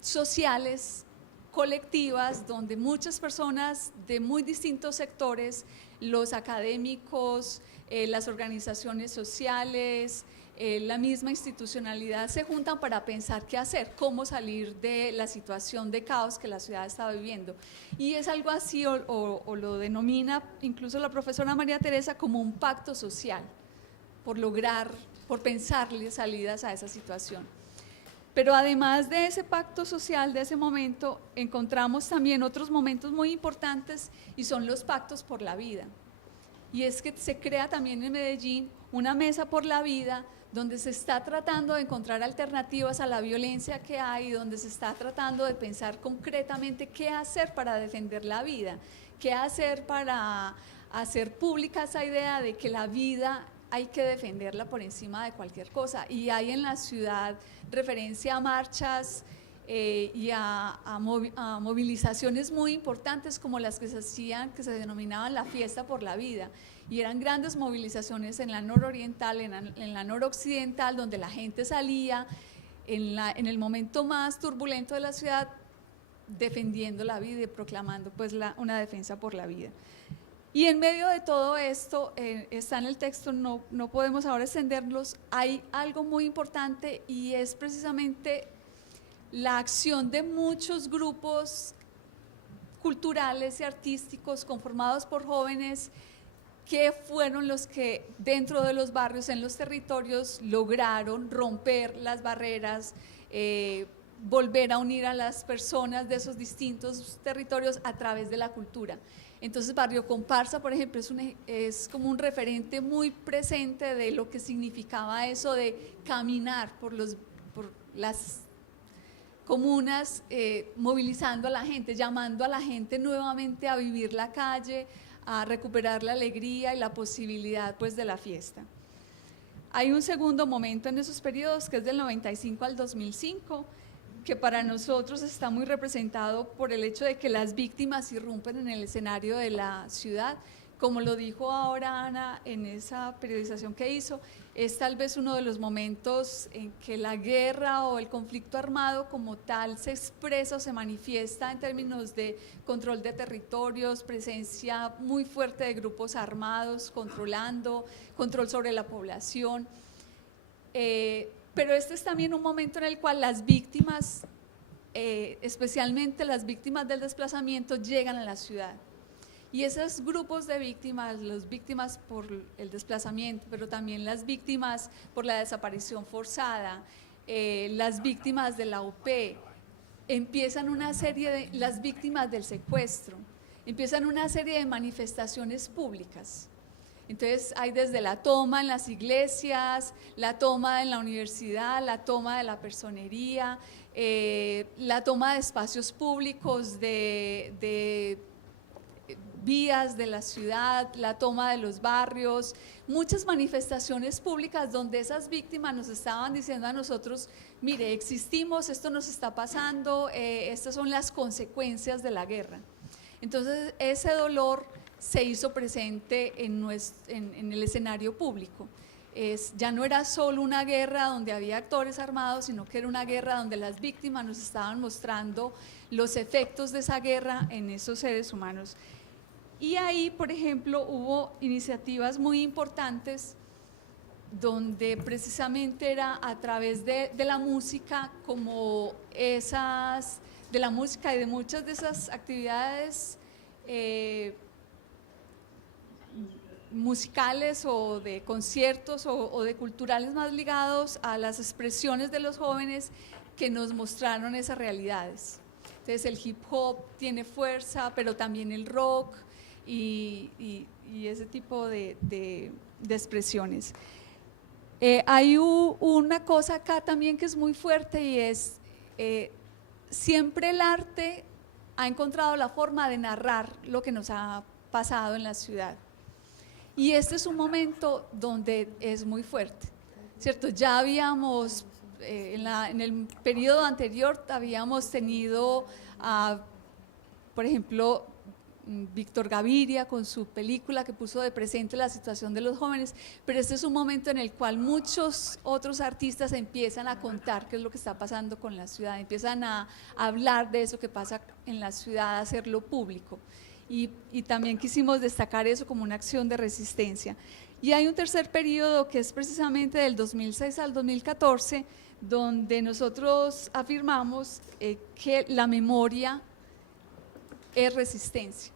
sociales, colectivas, donde muchas personas de muy distintos sectores, los académicos, las organizaciones sociales, la misma institucionalidad, se juntan para pensar qué hacer, cómo salir de la situación de caos que la ciudad estaba viviendo. Y es algo así, o lo denomina incluso la profesora María Teresa como un pacto social, por pensarle salidas a esa situación. Pero además de ese pacto social, de ese momento, encontramos también otros momentos muy importantes, y son los pactos por la vida. Y es que se crea también en Medellín una mesa por la vida, donde se está tratando de encontrar alternativas a la violencia que hay, donde se está tratando de pensar concretamente qué hacer para defender la vida, qué hacer para hacer pública esa idea de que la vida hay que defenderla por encima de cualquier cosa. Y hay en la ciudad referencia a marchas y a movilizaciones muy importantes, como las que se hacían, que se denominaban la Fiesta por la Vida, y eran grandes movilizaciones en la nororiental, en la noroccidental, donde la gente salía en el momento más turbulento de la ciudad defendiendo la vida y proclamando pues una defensa por la vida. Y en medio de todo esto, está en el texto, no podemos ahora extenderlos, hay algo muy importante y es precisamente la acción de muchos grupos culturales y artísticos conformados por jóvenes que fueron los que dentro de los barrios, en los territorios, lograron romper las barreras, volver a unir a las personas de esos distintos territorios a través de la cultura. Entonces Barrio Comparsa, por ejemplo, es como un referente muy presente de lo que significaba eso de caminar por las comunas, movilizando a la gente, llamando a la gente nuevamente a vivir la calle, a recuperar la alegría y la posibilidad pues de la fiesta. Hay un segundo momento en esos periodos que es del 95 al 2005, que para nosotros está muy representado por el hecho de que las víctimas irrumpen en el escenario de la ciudad. Como lo dijo ahora Ana en esa periodización que hizo, es tal vez uno de los momentos en que la guerra o el conflicto armado como tal se expresa o se manifiesta en términos de control de territorios, presencia muy fuerte de grupos armados control sobre la población. Pero este es también un momento en el cual las víctimas, especialmente las víctimas del desplazamiento, llegan a la ciudad. Y esos grupos de víctimas, las víctimas por el desplazamiento, pero también las víctimas por la desaparición forzada, las víctimas de la UP, empiezan una serie de, las víctimas del secuestro, empiezan una serie de manifestaciones públicas. Entonces hay desde la toma en las iglesias, la toma en la universidad, la toma de la personería, la toma de espacios públicos, de vías de la ciudad, la toma de los barrios, muchas manifestaciones públicas donde esas víctimas nos estaban diciendo a nosotros, mire, existimos, esto nos está pasando, estas son las consecuencias de la guerra. Entonces ese dolor se hizo presente en el escenario público. Ya no era solo una guerra donde había actores armados, sino que era una guerra donde las víctimas nos estaban mostrando los efectos de esa guerra en esos seres humanos. Y ahí, por ejemplo, hubo iniciativas muy importantes donde precisamente era a través de la música, como esas, de la música y de muchas de esas actividades musicales o de conciertos o de culturales más ligados a las expresiones de los jóvenes que nos mostraron esas realidades. Entonces el hip hop tiene fuerza, pero también el rock y ese tipo de expresiones. Hay una cosa acá también que es muy fuerte y es, siempre el arte ha encontrado la forma de narrar lo que nos ha pasado en la ciudad. Y este es un momento donde es muy fuerte, ¿cierto? Ya habíamos, en el periodo anterior, habíamos tenido, por ejemplo, Víctor Gaviria con su película que puso de presente la situación de los jóvenes, pero este es un momento en el cual muchos otros artistas empiezan a contar qué es lo que está pasando con la ciudad, empiezan a hablar de eso que pasa en la ciudad, a hacerlo público. Y también quisimos destacar eso como una acción de resistencia. Y hay un tercer periodo que es precisamente del 2006 al 2014, donde nosotros afirmamos que la memoria es resistencia.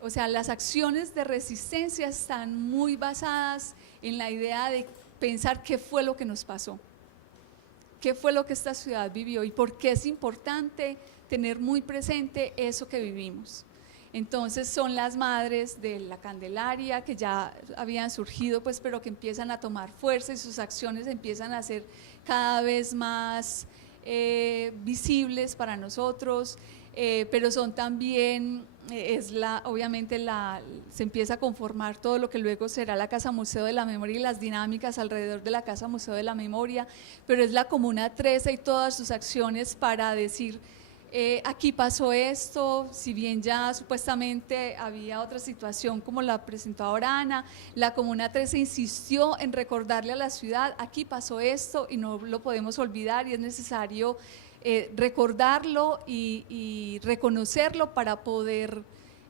O sea, las acciones de resistencia están muy basadas en la idea de pensar qué fue lo que nos pasó, qué fue lo que esta ciudad vivió y por qué es importante tener muy presente eso que vivimos. Entonces son las madres de la Candelaria que ya habían surgido, pues, pero que empiezan a tomar fuerza y sus acciones empiezan a ser cada vez más visibles para nosotros, pero son también, obviamente se empieza a conformar todo lo que luego será la Casa Museo de la Memoria y las dinámicas alrededor de la Casa Museo de la Memoria, pero es la Comuna 13 y todas sus acciones para decir, aquí pasó esto, si bien ya supuestamente había otra situación como la presentó ahora Ana, la Comuna 13 insistió en recordarle a la ciudad, aquí pasó esto y no lo podemos olvidar y es necesario recordarlo y reconocerlo para poder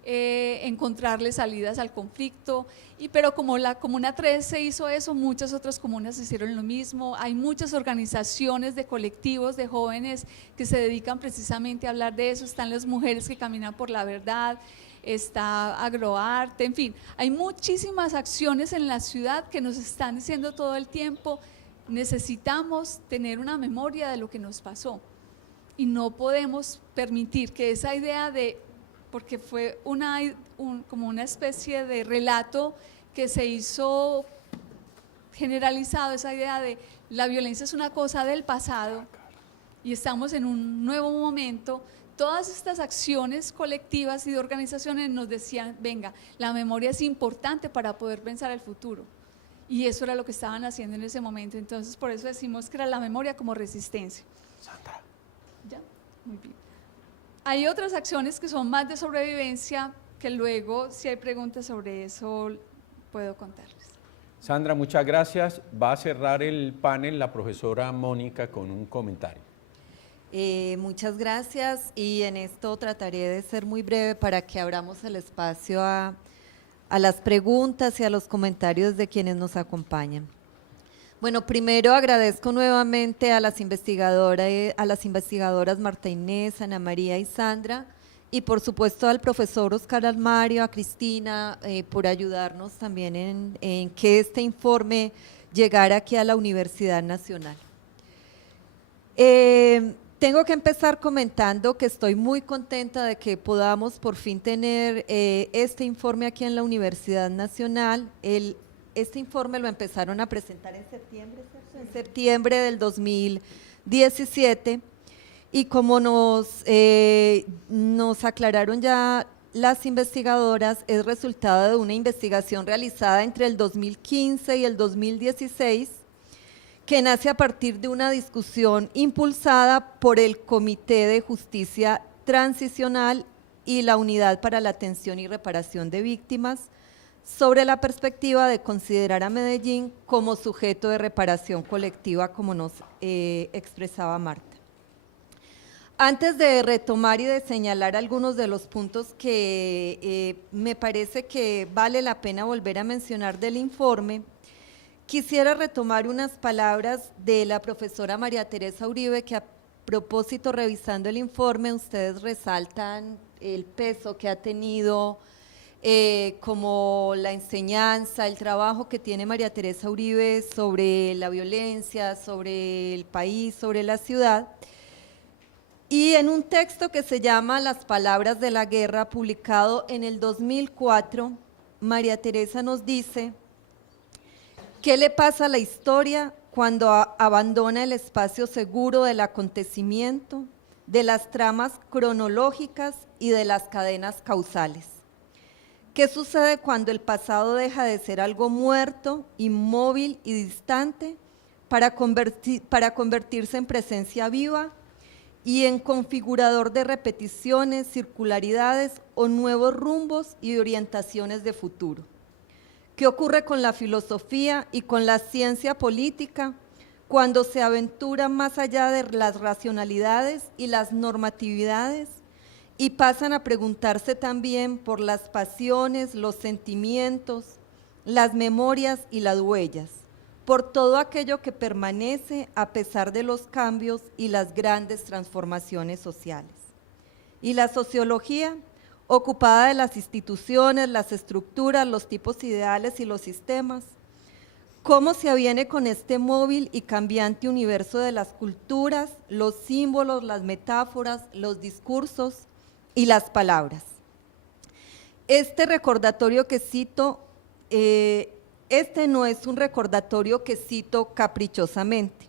encontrarle salidas al conflicto, pero como la Comuna 13 hizo eso, muchas otras comunas hicieron lo mismo. Hay muchas organizaciones de colectivos de jóvenes que se dedican precisamente a hablar de eso. Están las mujeres que caminan por la verdad, está Agroarte, en fin, hay muchísimas acciones en la ciudad que nos están diciendo todo el tiempo: necesitamos tener una memoria de lo que nos pasó y no podemos permitir que esa idea de, porque fue como una especie de relato que se hizo generalizado, esa idea de la violencia es una cosa del pasado y estamos en un nuevo momento. Todas estas acciones colectivas y de organizaciones nos decían: venga, la memoria es importante para poder pensar el futuro. Y eso era lo que estaban haciendo en ese momento. Entonces, por eso decimos que era la memoria como resistencia. Sandra. ¿Ya? Muy bien. Hay otras acciones que son más de sobrevivencia, que luego, si hay preguntas sobre eso, puedo contarles. Sandra, muchas gracias. Va a cerrar el panel la profesora Mónica con un comentario. Muchas gracias, y en esto trataré de ser muy breve para que abramos el espacio a las preguntas y a los comentarios de quienes nos acompañan. Bueno, primero agradezco nuevamente a las investigadoras Marta Inés, Ana María y Sandra, y por supuesto al profesor Oscar Almario, a Cristina, por ayudarnos también en que este informe llegara aquí a la Universidad Nacional. Tengo que empezar comentando que estoy muy contenta de que podamos por fin tener este informe aquí en la Universidad Nacional. Este informe lo empezaron a presentar en septiembre, ¿cierto? En septiembre del 2017, y como nos aclararon ya las investigadoras, es resultado de una investigación realizada entre el 2015 y el 2016, que nace a partir de una discusión impulsada por el Comité de Justicia Transicional y la Unidad para la Atención y Reparación de Víctimas, sobre la perspectiva de considerar a Medellín como sujeto de reparación colectiva, como nos expresaba Marta. Antes de retomar y de señalar algunos de los puntos que me parece que vale la pena volver a mencionar del informe, quisiera retomar unas palabras de la profesora María Teresa Uribe, que a propósito, revisando el informe, ustedes resaltan el peso que ha tenido como la enseñanza, el trabajo que tiene María Teresa Uribe sobre la violencia, sobre el país, sobre la ciudad. Y en un texto que se llama Las palabras de la guerra, publicado en el 2004, María Teresa nos dice: ¿qué le pasa a la historia cuando abandona el espacio seguro del acontecimiento, de las tramas cronológicas y de las cadenas causales? ¿Qué sucede cuando el pasado deja de ser algo muerto, inmóvil y distante para convertirse en presencia viva y en configurador de repeticiones, circularidades o nuevos rumbos y orientaciones de futuro? ¿Qué ocurre con la filosofía y con la ciencia política cuando se aventura más allá de las racionalidades y las normatividades y pasan a preguntarse también por las pasiones, los sentimientos, las memorias y las huellas, por todo aquello que permanece a pesar de los cambios y las grandes transformaciones sociales? Y la sociología, ocupada de las instituciones, las estructuras, los tipos ideales y los sistemas, ¿cómo se aviene con este móvil y cambiante universo de las culturas, los símbolos, las metáforas, los discursos y las palabras? Este recordatorio que cito, este no es un recordatorio que cito caprichosamente.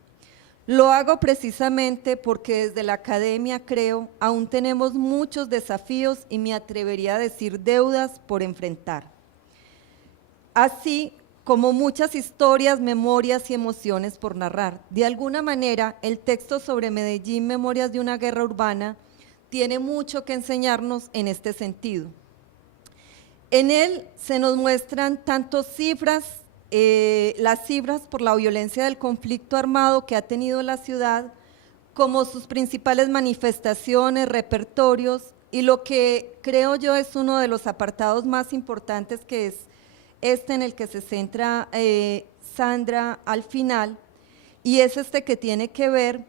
Lo hago precisamente porque desde la academia creo aún tenemos muchos desafíos y me atrevería a decir deudas por enfrentar. Así como muchas historias, memorias y emociones por narrar. De alguna manera, el texto sobre Medellín, Memorias de una guerra urbana, tiene mucho que enseñarnos en este sentido. En él se nos muestran tanto cifras, las cifras por la violencia del conflicto armado que ha tenido la ciudad, como sus principales manifestaciones, repertorios, y lo que creo yo es uno de los apartados más importantes, que es este en el que se centra Sandra al final, y es este que tiene que ver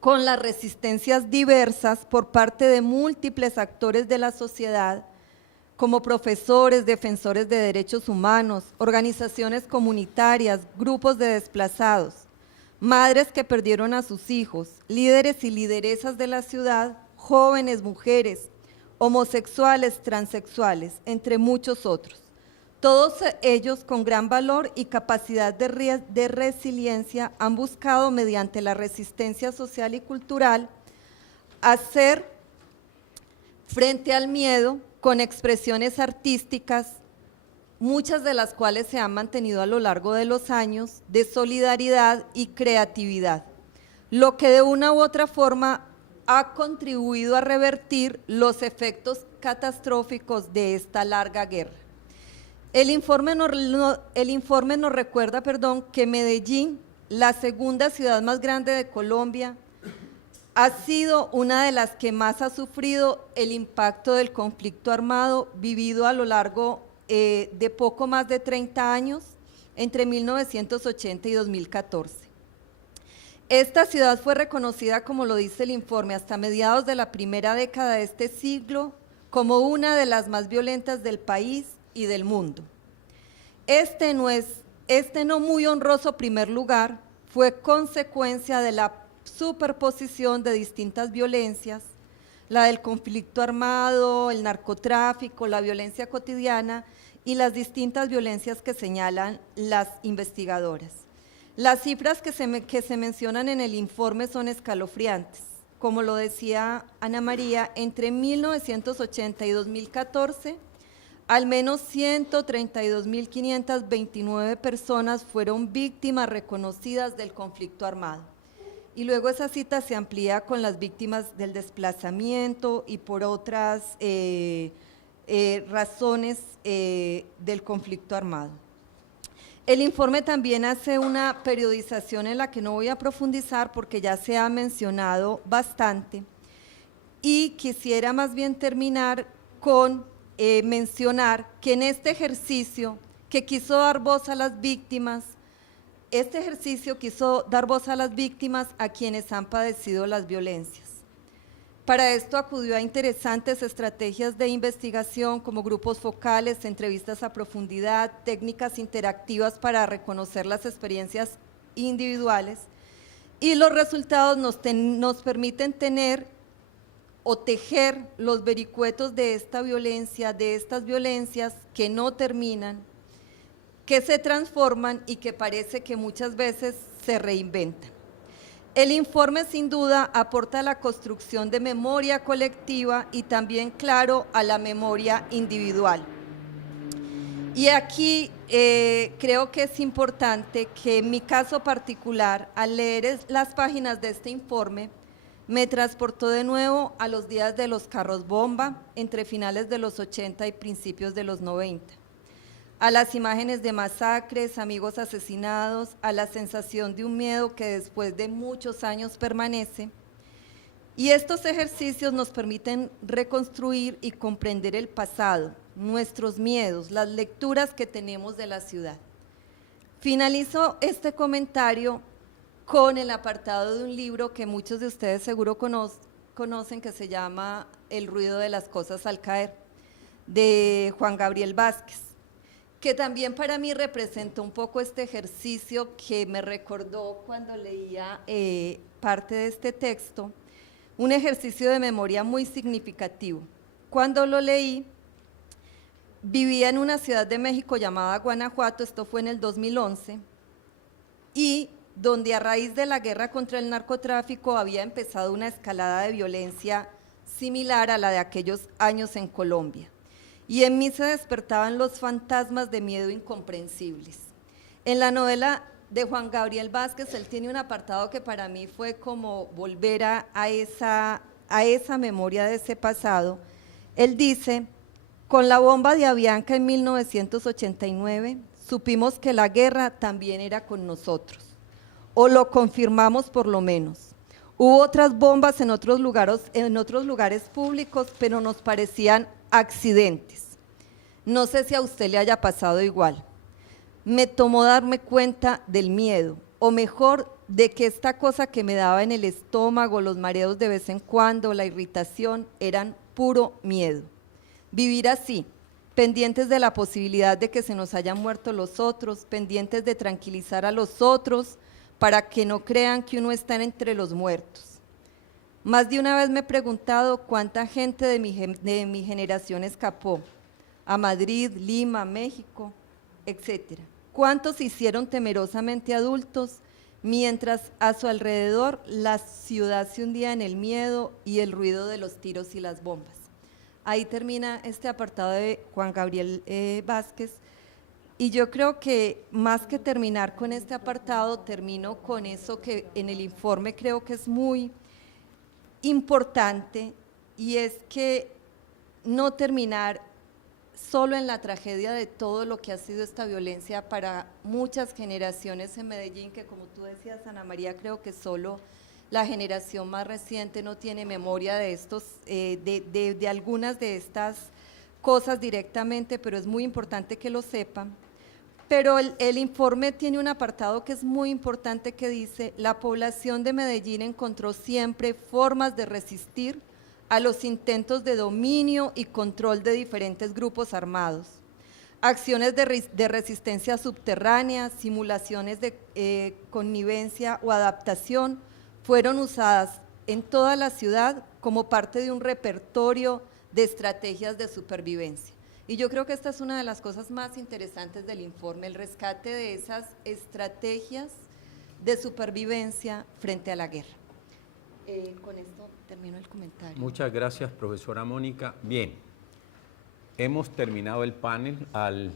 con las resistencias diversas por parte de múltiples actores de la sociedad, como profesores, defensores de derechos humanos, organizaciones comunitarias, grupos de desplazados, madres que perdieron a sus hijos, líderes y lideresas de la ciudad, jóvenes, mujeres, homosexuales, transexuales, entre muchos otros. Todos ellos con gran valor y capacidad de resiliencia han buscado mediante la resistencia social y cultural hacer frente al miedo con expresiones artísticas, muchas de las cuales se han mantenido a lo largo de los años, de solidaridad y creatividad, lo que de una u otra forma ha contribuido a revertir los efectos catastróficos de esta larga guerra. El informe nos recuerda, que Medellín, la segunda ciudad más grande de Colombia, ha sido una de las que más ha sufrido el impacto del conflicto armado vivido a lo largo de poco más de 30 años, entre 1980 y 2014. Esta ciudad fue reconocida, como lo dice el informe, hasta mediados de la primera década de este siglo como una de las más violentas del país y del mundo. Este no muy honroso primer lugar fue consecuencia de la superposición de distintas violencias, la del conflicto armado, el narcotráfico, la violencia cotidiana y las distintas violencias que señalan las investigadoras. Las cifras que se mencionan en el informe son escalofriantes. Como lo decía Ana María, entre 1980 y 2014, al menos 132.529 personas fueron víctimas reconocidas del conflicto armado. Y luego esa cita se amplía con las víctimas del desplazamiento y por otras razones del conflicto armado. El informe también hace una periodización en la que no voy a profundizar porque ya se ha mencionado bastante, y quisiera más bien terminar con mencionar que en este ejercicio que quiso dar voz a las víctimas, a quienes han padecido las violencias. Para esto acudió a interesantes estrategias de investigación como grupos focales, entrevistas a profundidad, técnicas interactivas para reconocer las experiencias individuales, y los resultados nos permiten tener o tejer los vericuetos de esta violencia, de estas violencias que no terminan, que se transforman y que parece que muchas veces se reinventan. El informe sin duda aporta a la construcción de memoria colectiva y también, claro, a la memoria individual. Y aquí creo que es importante que en mi caso particular, al leer las páginas de este informe, me transportó de nuevo a los días de los carros bomba, entre finales de los 80 y principios de los 90. A las imágenes de masacres, amigos asesinados, a la sensación de un miedo que después de muchos años permanece. Y estos ejercicios nos permiten reconstruir y comprender el pasado, nuestros miedos, las lecturas que tenemos de la ciudad. Finalizo este comentario con el apartado de un libro que muchos de ustedes seguro conocen, que se llama El ruido de las cosas al caer, de Juan Gabriel Vázquez, que también para mí representó un poco este ejercicio que me recordó cuando leía parte de este texto, un ejercicio de memoria muy significativo. Cuando lo leí, vivía en una ciudad de México llamada Guanajuato, esto fue en el 2011, y donde a raíz de la guerra contra el narcotráfico había empezado una escalada de violencia similar a la de aquellos años en Colombia. Y en mí se despertaban los fantasmas de miedo incomprensibles. En la novela de Juan Gabriel Vázquez, él tiene un apartado que para mí fue como volver a esa memoria de ese pasado. Él dice: con la bomba de Avianca en 1989, supimos que la guerra también era con nosotros, o lo confirmamos por lo menos. Hubo otras bombas en otros lugares públicos, pero nos parecían accidentes. No sé si a usted le haya pasado igual. Me tomó darme cuenta del miedo, o mejor, de que esta cosa que me daba en el estómago, los mareos de vez en cuando, la irritación, eran puro miedo. Vivir así, pendientes de la posibilidad de que se nos hayan muerto los otros, pendientes de tranquilizar a los otros, para que no crean que uno está entre los muertos. Más de una vez me he preguntado cuánta gente de mi generación escapó a Madrid, Lima, México, etcétera. ¿Cuántos se hicieron temerosamente adultos mientras a su alrededor la ciudad se hundía en el miedo y el ruido de los tiros y las bombas? Ahí termina este apartado de Juan Gabriel Vázquez, y yo creo que más que terminar con este apartado, termino con eso que en el informe creo que es muy importante, y es que no terminar solo en la tragedia de todo lo que ha sido esta violencia para muchas generaciones en Medellín, que como tú decías, Ana María, creo que solo la generación más reciente no tiene memoria de de algunas de estas cosas directamente, pero es muy importante que lo sepan. Pero el informe tiene un apartado que es muy importante que dice: la población de Medellín encontró siempre formas de resistir a los intentos de dominio y control de diferentes grupos armados. Acciones de resistencia subterránea, simulaciones de connivencia o adaptación fueron usadas en toda la ciudad como parte de un repertorio de estrategias de supervivencia. Y yo creo que esta es una de las cosas más interesantes del informe, el rescate de esas estrategias de supervivencia frente a la guerra. Con esto termino el comentario. Muchas gracias, profesora Mónica. Bien, hemos terminado el panel al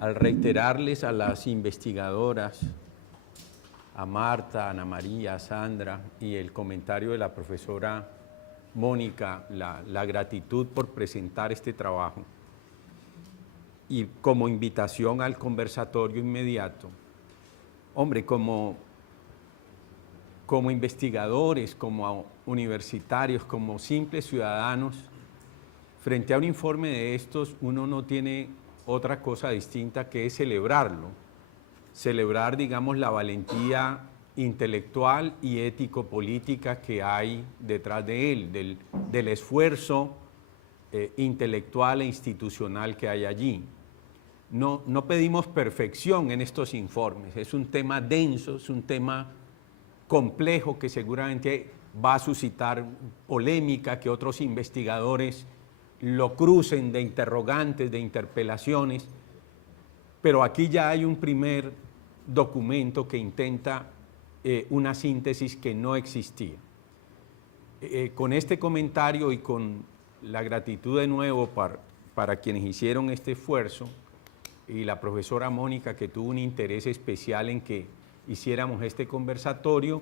reiterarles a las investigadoras, a Marta, a Ana María, a Sandra, y el comentario de la profesora Mónica, la gratitud por presentar este trabajo, y como invitación al conversatorio inmediato. Hombre, como investigadores, como universitarios, como simples ciudadanos, frente a un informe de estos, uno no tiene otra cosa distinta que celebrarlo, celebrar, digamos, la valentía intelectual y ético-política que hay detrás de él, del esfuerzo intelectual e institucional que hay allí. No pedimos perfección en estos informes, es un tema denso, es un tema complejo que seguramente va a suscitar polémica, que otros investigadores lo crucen de interrogantes, de interpelaciones, pero aquí ya hay un primer documento que intenta una síntesis que no existía. Con este comentario y con la gratitud de nuevo para quienes hicieron este esfuerzo, y la profesora Mónica, que tuvo un interés especial en que hiciéramos este conversatorio,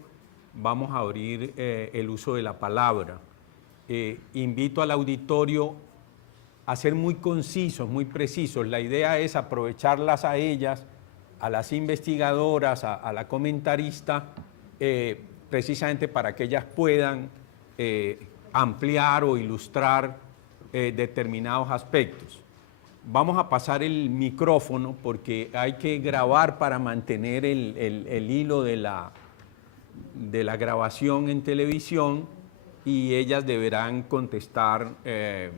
vamos a abrir el uso de la palabra. Invito al auditorio a ser muy concisos, muy precisos. La idea es aprovecharlas a ellas, a las investigadoras, a la comentarista, precisamente para que ellas puedan ampliar o ilustrar determinados aspectos. Vamos a pasar el micrófono porque hay que grabar para mantener el hilo de la grabación en televisión, y ellas deberán contestar de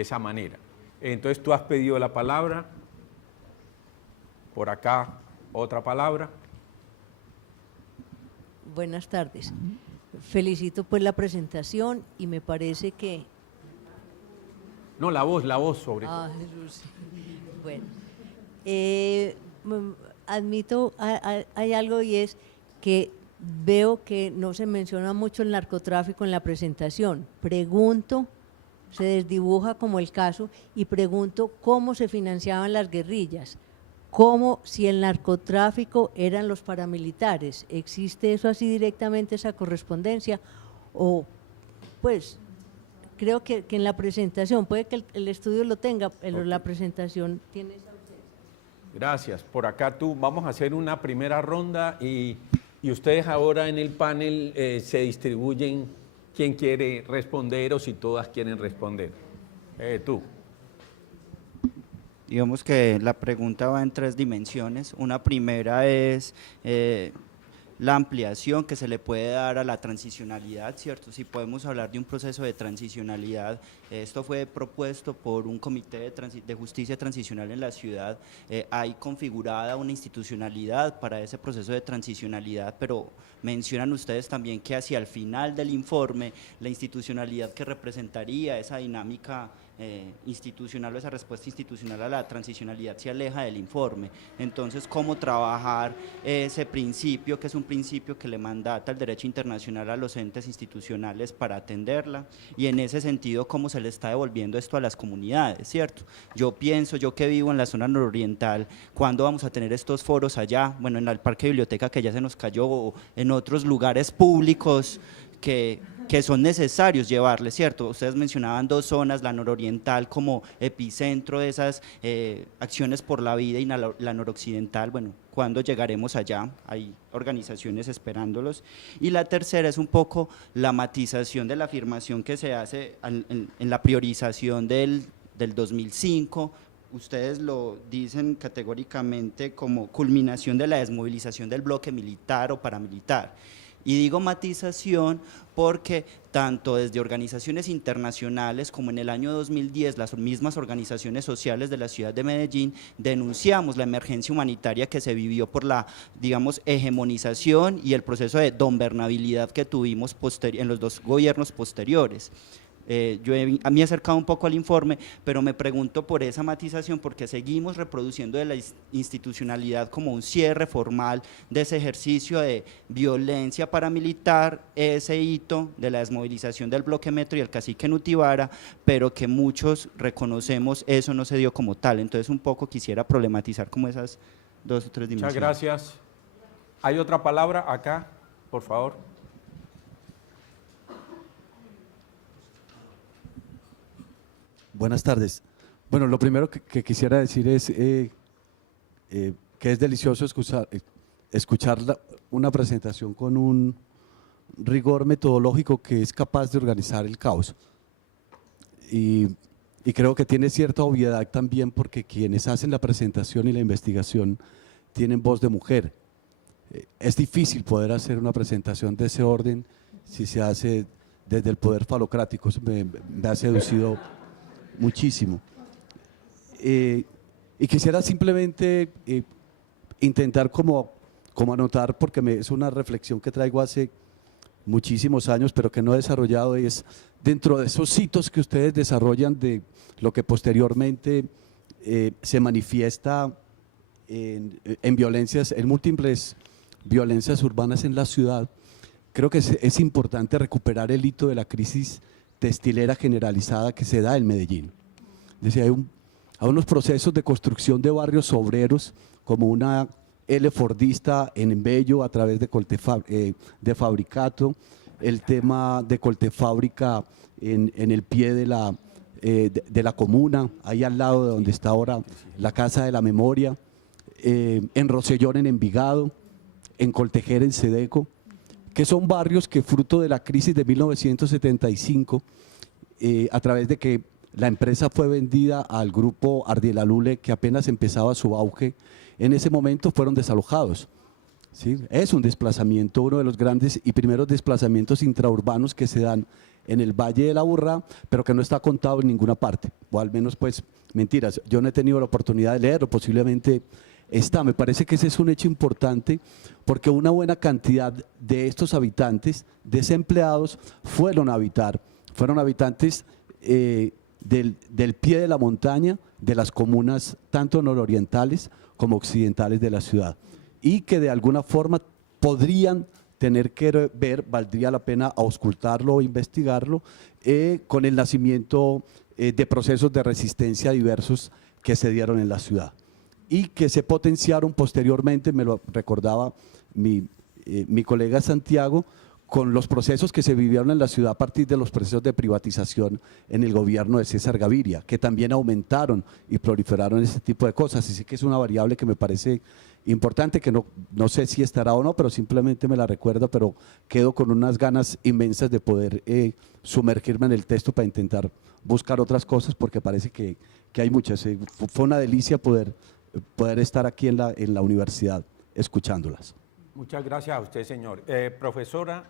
esa manera. Entonces, tú has pedido la palabra. Por acá, otra palabra. Buenas tardes. Felicito pues la presentación y me parece que... No, la voz sobre todo. Jesús. Bueno, admito, hay algo, y es que veo que no se menciona mucho el narcotráfico en la presentación. Pregunto, se desdibuja como el caso, y pregunto cómo se financiaban las guerrillas, cómo, si el narcotráfico eran los paramilitares. ¿Existe eso así directamente, esa correspondencia? O pues... Creo que en la presentación, puede que el estudio lo tenga, pero la presentación tiene esa ausencia. Gracias. Por acá vamos a hacer una primera ronda y Y ustedes ahora en el panel se distribuyen quién quiere responder o si todas quieren responder. Tú. Digamos que la pregunta va en 3 dimensiones. Una primera es la ampliación que se le puede dar a la transicionalidad, ¿cierto? Si podemos hablar de un proceso de transicionalidad, esto fue propuesto por un comité de justicia transicional en la ciudad, hay configurada una institucionalidad para ese proceso de transicionalidad, pero mencionan ustedes también que hacia el final del informe, la institucionalidad que representaría esa dinámica institucional o esa respuesta institucional a la transicionalidad se aleja del informe. Entonces, ¿cómo trabajar ese principio, que es un principio que le mandata el derecho internacional a los entes institucionales para atenderla? Y en ese sentido, ¿cómo se le está devolviendo esto a las comunidades, cierto? Yo pienso, yo que vivo en la zona nororiental, ¿cuándo vamos a tener estos foros allá? Bueno, en el parque biblioteca que ya se nos cayó, o en otros lugares públicos que son necesarios llevarles, ¿cierto? Ustedes mencionaban 2 zonas, la nororiental como epicentro de esas acciones por la vida y la noroccidental. Bueno, ¿cuándo llegaremos allá? Hay organizaciones esperándolos. Y la tercera es un poco la matización de la afirmación que se hace en la priorización del 2005. Ustedes lo dicen categóricamente como culminación de la desmovilización del bloque militar o paramilitar. Y digo matización porque tanto desde organizaciones internacionales como en el año 2010 las mismas organizaciones sociales de la ciudad de Medellín denunciamos la emergencia humanitaria que se vivió por la, digamos, hegemonización y el proceso de donbernabilidad que tuvimos en los 2 gobiernos posteriores. Yo me he acercado un poco al informe, pero me pregunto por esa matización, porque seguimos reproduciendo de la institucionalidad como un cierre formal de ese ejercicio de violencia paramilitar, ese hito de la desmovilización del bloque Metro y el cacique Nutibara, pero que muchos reconocemos eso no se dio como tal. Entonces un poco quisiera problematizar como esas 2 o 3 dimensiones. Muchas gracias. ¿Hay otra palabra acá, por favor? Buenas tardes. Bueno, lo primero que quisiera decir es que es delicioso escuchar una presentación con un rigor metodológico que es capaz de organizar el caos. Y creo que tiene cierta obviedad también porque quienes hacen la presentación y la investigación tienen voz de mujer. Es difícil poder hacer una presentación de ese orden si se hace desde el poder falocrático. Eso me ha seducido muchísimo. Y quisiera simplemente intentar como anotar, porque es una reflexión que traigo hace muchísimos años, pero que no he desarrollado, es dentro de esos hitos que ustedes desarrollan de lo que posteriormente se manifiesta en violencias, en múltiples violencias urbanas en la ciudad. Creo que es importante recuperar el hito de la crisis textilera generalizada que se da en Medellín. Es decir, hay unos procesos de construcción de barrios obreros, como una L Fordista en Bello a través de Fabricato, el tema de Coltefábrica en el pie de la comuna, ahí al lado de donde está ahora la Casa de la Memoria, en Rosellón en Envigado, en Coltejera en Sedeco, que son barrios que fruto de la crisis de 1975, a través de que la empresa fue vendida al grupo Ardiela Lule, que apenas empezaba su auge, en ese momento fueron desalojados. ¿Sí? Es un desplazamiento, uno de los grandes y primeros desplazamientos intraurbanos que se dan en el Valle de la Aburrá, pero que no está contado en ninguna parte, o al menos pues mentiras, yo no he tenido la oportunidad de leerlo, posiblemente está. Me parece que ese es un hecho importante porque una buena cantidad de estos habitantes desempleados fueron habitantes del pie de la montaña, de las comunas tanto nororientales como occidentales de la ciudad, y que de alguna forma podrían tener que ver, valdría la pena auscultarlo o investigarlo, con el nacimiento de procesos de resistencia diversos que se dieron en la ciudad y que se potenciaron posteriormente, me lo recordaba mi colega Santiago, con los procesos que se vivieron en la ciudad a partir de los procesos de privatización en el gobierno de César Gaviria, que también aumentaron y proliferaron ese tipo de cosas. Así que es una variable que me parece importante, que no sé si estará o no, pero simplemente me la recuerdo, pero quedo con unas ganas inmensas de poder sumergirme en el texto para intentar buscar otras cosas, porque parece que hay muchas. Fue una delicia poder estar aquí en la universidad escuchándolas. Muchas gracias a usted, señor. Profesora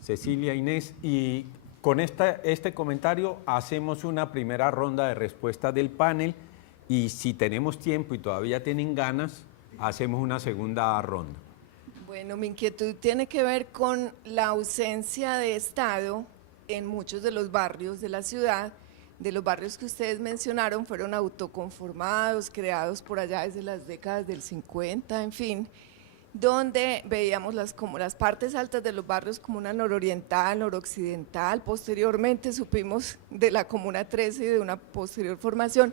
Cecilia Inés, y con este comentario hacemos una primera ronda de respuestas del panel, y si tenemos tiempo y todavía tienen ganas, hacemos una segunda ronda. Bueno, mi inquietud tiene que ver con la ausencia de Estado en muchos de los barrios de la ciudad. De los barrios que ustedes mencionaron, fueron autoconformados, creados por allá desde las décadas del 50, en fin, donde veíamos como las partes altas de los barrios, comuna nororiental, noroccidental. Posteriormente supimos de la comuna 13 y de una posterior formación,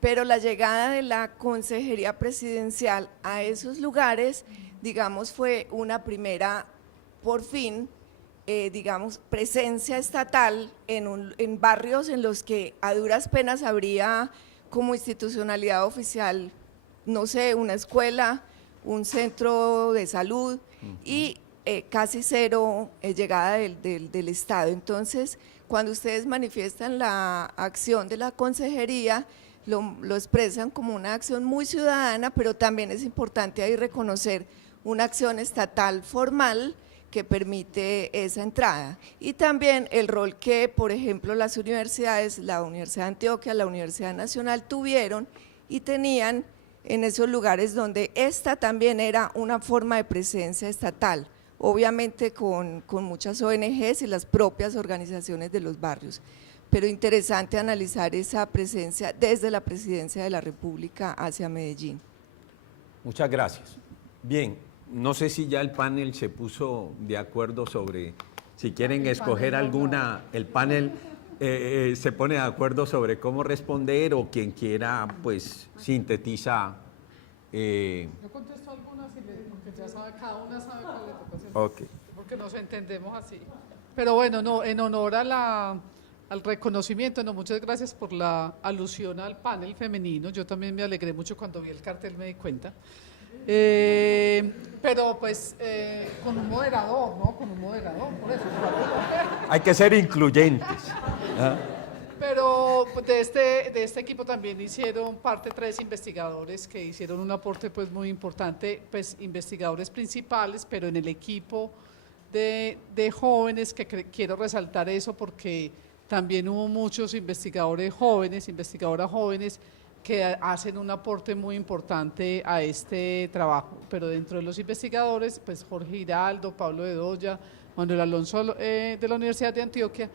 pero la llegada de la consejería presidencial a esos lugares, digamos, fue una primera, por fin, digamos, presencia estatal en barrios en los que a duras penas habría como institucionalidad oficial, no sé, una escuela, un centro de salud y casi cero llegada del Estado. Entonces, cuando ustedes manifiestan la acción de la consejería, lo expresan como una acción muy ciudadana, pero también es importante ahí reconocer una acción estatal formal que permite esa entrada. Y también el rol que, por ejemplo, las universidades, la Universidad de Antioquia, la Universidad Nacional tuvieron y tenían en esos lugares donde esta también era una forma de presencia estatal, obviamente con muchas ONGs y las propias organizaciones de los barrios. Pero interesante analizar esa presencia desde la Presidencia de la República hacia Medellín. Muchas gracias. Bien, no sé si ya el panel se puso de acuerdo sobre si quieren escoger alguna, el panel se pone de acuerdo sobre cómo responder, o quien quiera pues sintetiza. Yo contesto algunas porque ya sabe, cada una sabe cuál le toca hacer. Ok. Porque nos entendemos así. Pero bueno, no, en honor al reconocimiento, no, muchas gracias por la alusión al panel femenino. Yo también me alegré mucho cuando vi el cartel, me di cuenta. Pero pues con un moderador, ¿no? Con un moderador, por eso. Hay que ser incluyentes. Pero de este equipo también hicieron parte 3 investigadores que hicieron un aporte pues muy importante, pues investigadores principales, pero en el equipo de jóvenes, que quiero resaltar eso porque también hubo muchos investigadores jóvenes, investigadoras jóvenes, que hacen un aporte muy importante a este trabajo. Pero dentro de los investigadores, pues Jorge Giraldo, Pablo Bedoya, Manuel Alonso de la Universidad de Antioquia,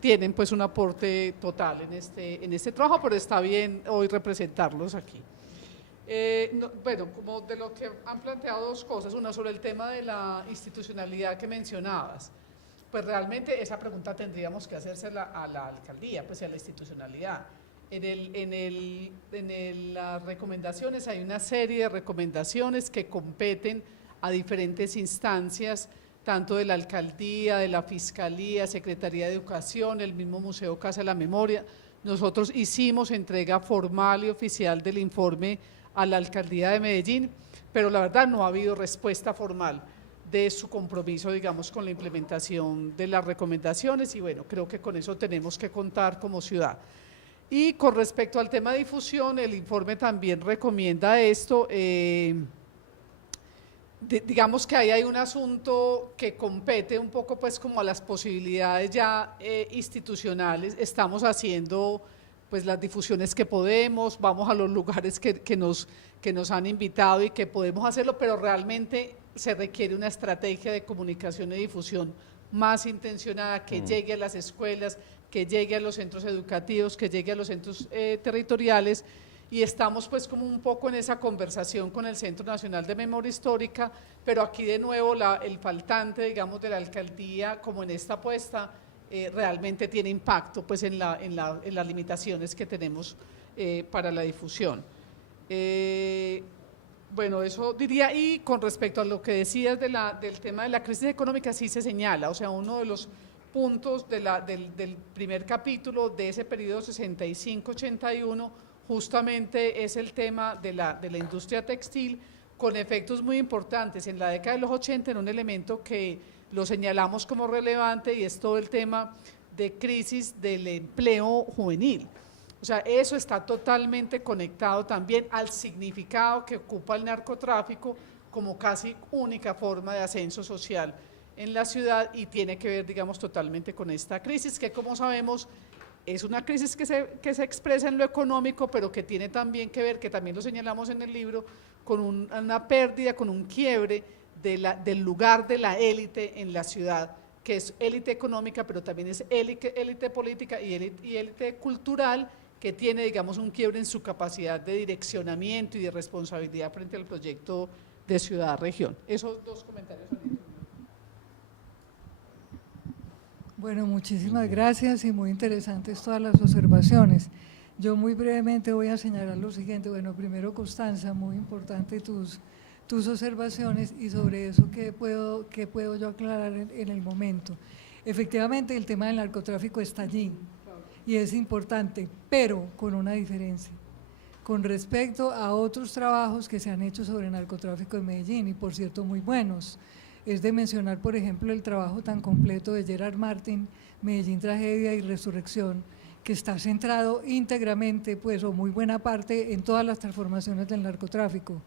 tienen pues un aporte total en este trabajo, pero está bien hoy representarlos aquí. Bueno, como de lo que han planteado dos cosas, una sobre el tema de la institucionalidad que mencionabas, pues realmente esa pregunta tendríamos que hacérsela a la alcaldía, pues a la institucionalidad. En las recomendaciones hay una serie de recomendaciones que competen a diferentes instancias, tanto de la alcaldía, de la fiscalía, Secretaría de Educación, el mismo Museo Casa de la Memoria. Nosotros hicimos entrega formal y oficial del informe a la alcaldía de Medellín, pero la verdad no ha habido respuesta formal de su compromiso, digamos, con la implementación de las recomendaciones, y bueno, creo que con eso tenemos que contar como ciudad. Y con respecto al tema de difusión, el informe también recomienda esto. Digamos que ahí hay un asunto que compete un poco pues como a las posibilidades ya institucionales. Estamos haciendo pues las difusiones que podemos, vamos a los lugares que nos han invitado y que podemos hacerlo, pero realmente se requiere una estrategia de comunicación y difusión más intencionada, que llegue a las escuelas, que llegue a los centros educativos, que llegue a los centros territoriales, y estamos pues como un poco en esa conversación con el Centro Nacional de Memoria Histórica, pero aquí de nuevo el faltante, digamos, de la alcaldía, como en esta apuesta, realmente tiene impacto pues en las limitaciones que tenemos para la difusión. Bueno, eso diría, y con respecto a lo que decías del tema de la crisis económica, sí se señala, o sea, uno de los puntos del primer capítulo de ese periodo 65-81 justamente es el tema de la industria textil, con efectos muy importantes en la década de los 80 en un elemento que lo señalamos como relevante y es todo el tema de crisis del empleo juvenil. O sea, eso está totalmente conectado también al significado que ocupa el narcotráfico como casi única forma de ascenso social en la ciudad y tiene que ver, digamos, totalmente con esta crisis que, como sabemos, es una crisis que se expresa en lo económico, pero que tiene también que ver, que también lo señalamos en el libro, con una pérdida, con un quiebre del lugar de la élite en la ciudad, que es élite económica, pero también es élite política y élite cultural, que tiene, digamos, un quiebre en su capacidad de direccionamiento y de responsabilidad frente al proyecto de ciudad-región. Esos dos comentarios son. Bueno, muchísimas gracias y muy interesantes todas las observaciones. Yo muy brevemente voy a señalar lo siguiente. Bueno, primero, Constanza, muy importante tus observaciones y sobre eso qué puedo yo aclarar en el momento. Efectivamente, el tema del narcotráfico está allí y es importante, pero con una diferencia. Con respecto a otros trabajos que se han hecho sobre el narcotráfico en Medellín, y por cierto muy buenos, es de mencionar, por ejemplo, el trabajo tan completo de Gerard Martin, Medellín, Tragedia y Resurrección, que está centrado íntegramente, pues, o muy buena parte, en todas las transformaciones del narcotráfico.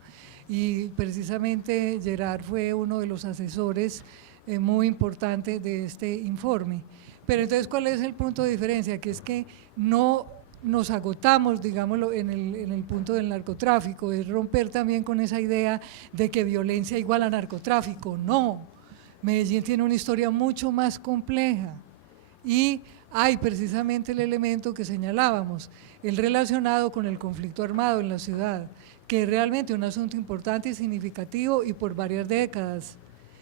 Y precisamente Gerard fue uno de los asesores muy importantes de este informe. Pero entonces, ¿cuál es el punto de diferencia? Que es que no nos agotamos, digámoslo, en el punto del narcotráfico, es romper también con esa idea de que violencia igual a narcotráfico. No, Medellín tiene una historia mucho más compleja y hay precisamente el elemento que señalábamos, el relacionado con el conflicto armado en la ciudad, que es realmente un asunto importante y significativo y por varias décadas,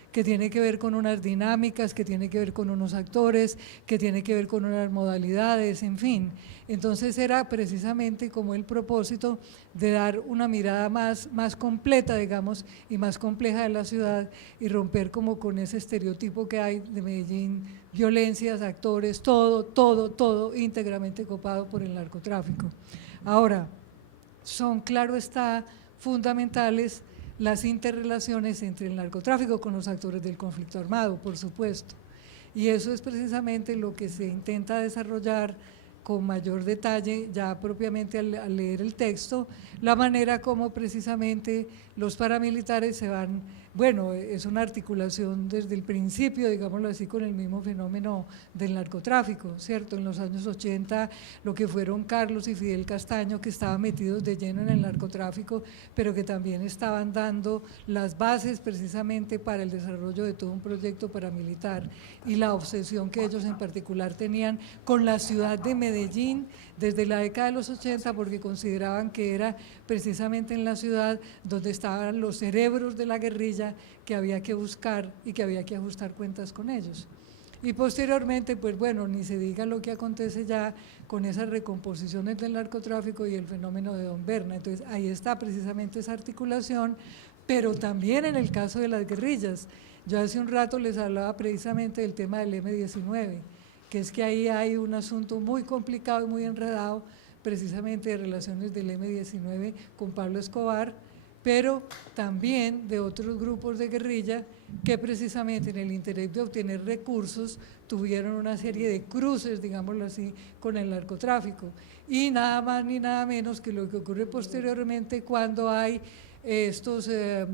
que tiene que ver con unas dinámicas, que tiene que ver con unos actores, que tiene que ver con unas modalidades, en fin. Entonces era precisamente como el propósito de dar una mirada más completa, digamos, y más compleja de la ciudad y romper como con ese estereotipo que hay de Medellín, violencias, actores, todo íntegramente copado por el narcotráfico. Ahora, son, claro está, fundamentales las interrelaciones entre el narcotráfico con los actores del conflicto armado, por supuesto. Y eso es precisamente lo que se intenta desarrollar con mayor detalle, ya propiamente al leer el texto, la manera como precisamente los paramilitares se van, bueno, es una articulación desde el principio, digámoslo así, con el mismo fenómeno del narcotráfico, ¿cierto? En los años 80, lo que fueron Carlos y Fidel Castaño, que estaban metidos de lleno en el narcotráfico, pero que también estaban dando las bases precisamente para el desarrollo de todo un proyecto paramilitar y la obsesión que ellos en particular tenían con la ciudad de Medellín desde la década de los 80, porque consideraban que era precisamente en la ciudad donde estaban los cerebros de la guerrilla que había que buscar y que había que ajustar cuentas con ellos. Y posteriormente, pues bueno, ni se diga lo que acontece ya con esas recomposiciones del narcotráfico y el fenómeno de Don Berna. Entonces ahí está precisamente esa articulación, pero también en el caso de las guerrillas. Yo hace un rato les hablaba precisamente del tema del M-19, que es que ahí hay un asunto muy complicado y muy enredado, precisamente de relaciones del M-19 con Pablo Escobar, pero también de otros grupos de guerrilla que precisamente en el interés de obtener recursos tuvieron una serie de cruces, digámoslo así, con el narcotráfico. Y nada más ni nada menos que lo que ocurre posteriormente cuando hay estos,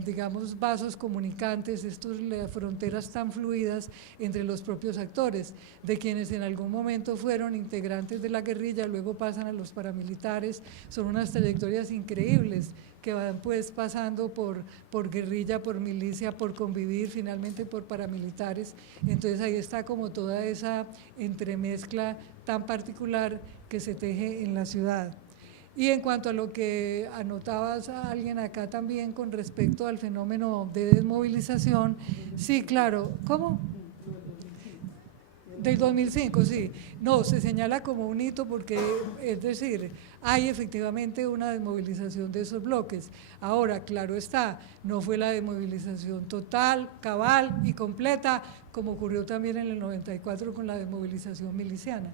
digamos, vasos comunicantes, estas fronteras tan fluidas entre los propios actores, de quienes en algún momento fueron integrantes de la guerrilla, luego pasan a los paramilitares, son unas trayectorias increíbles que van pues pasando por guerrilla, por milicia, por convivir, finalmente por paramilitares. Entonces ahí está como toda esa entremezcla tan particular que se teje en la ciudad. Y en cuanto a lo que anotabas a alguien acá también con respecto al fenómeno de desmovilización, sí, claro, ¿cómo? Del 2005, sí. No, se señala como un hito porque, es decir, hay efectivamente una desmovilización de esos bloques. Ahora, claro está, no fue la desmovilización total, cabal y completa, como ocurrió también en el 94 con la desmovilización miliciana.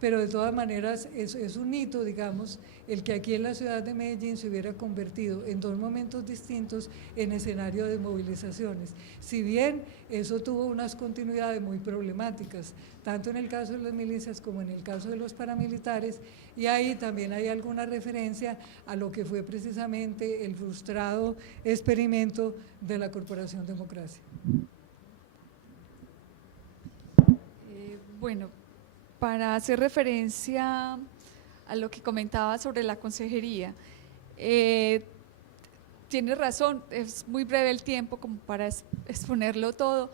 Pero de todas maneras es un hito, digamos, el que aquí en la ciudad de Medellín se hubiera convertido en dos momentos distintos en escenario de movilizaciones. Si bien eso tuvo unas continuidades muy problemáticas, tanto en el caso de las milicias como en el caso de los paramilitares, y ahí también hay alguna referencia a lo que fue precisamente el frustrado experimento de la Corporación Democracia. Bueno, para hacer referencia a lo que comentaba sobre la consejería, tiene razón, es muy breve el tiempo como para exponerlo todo.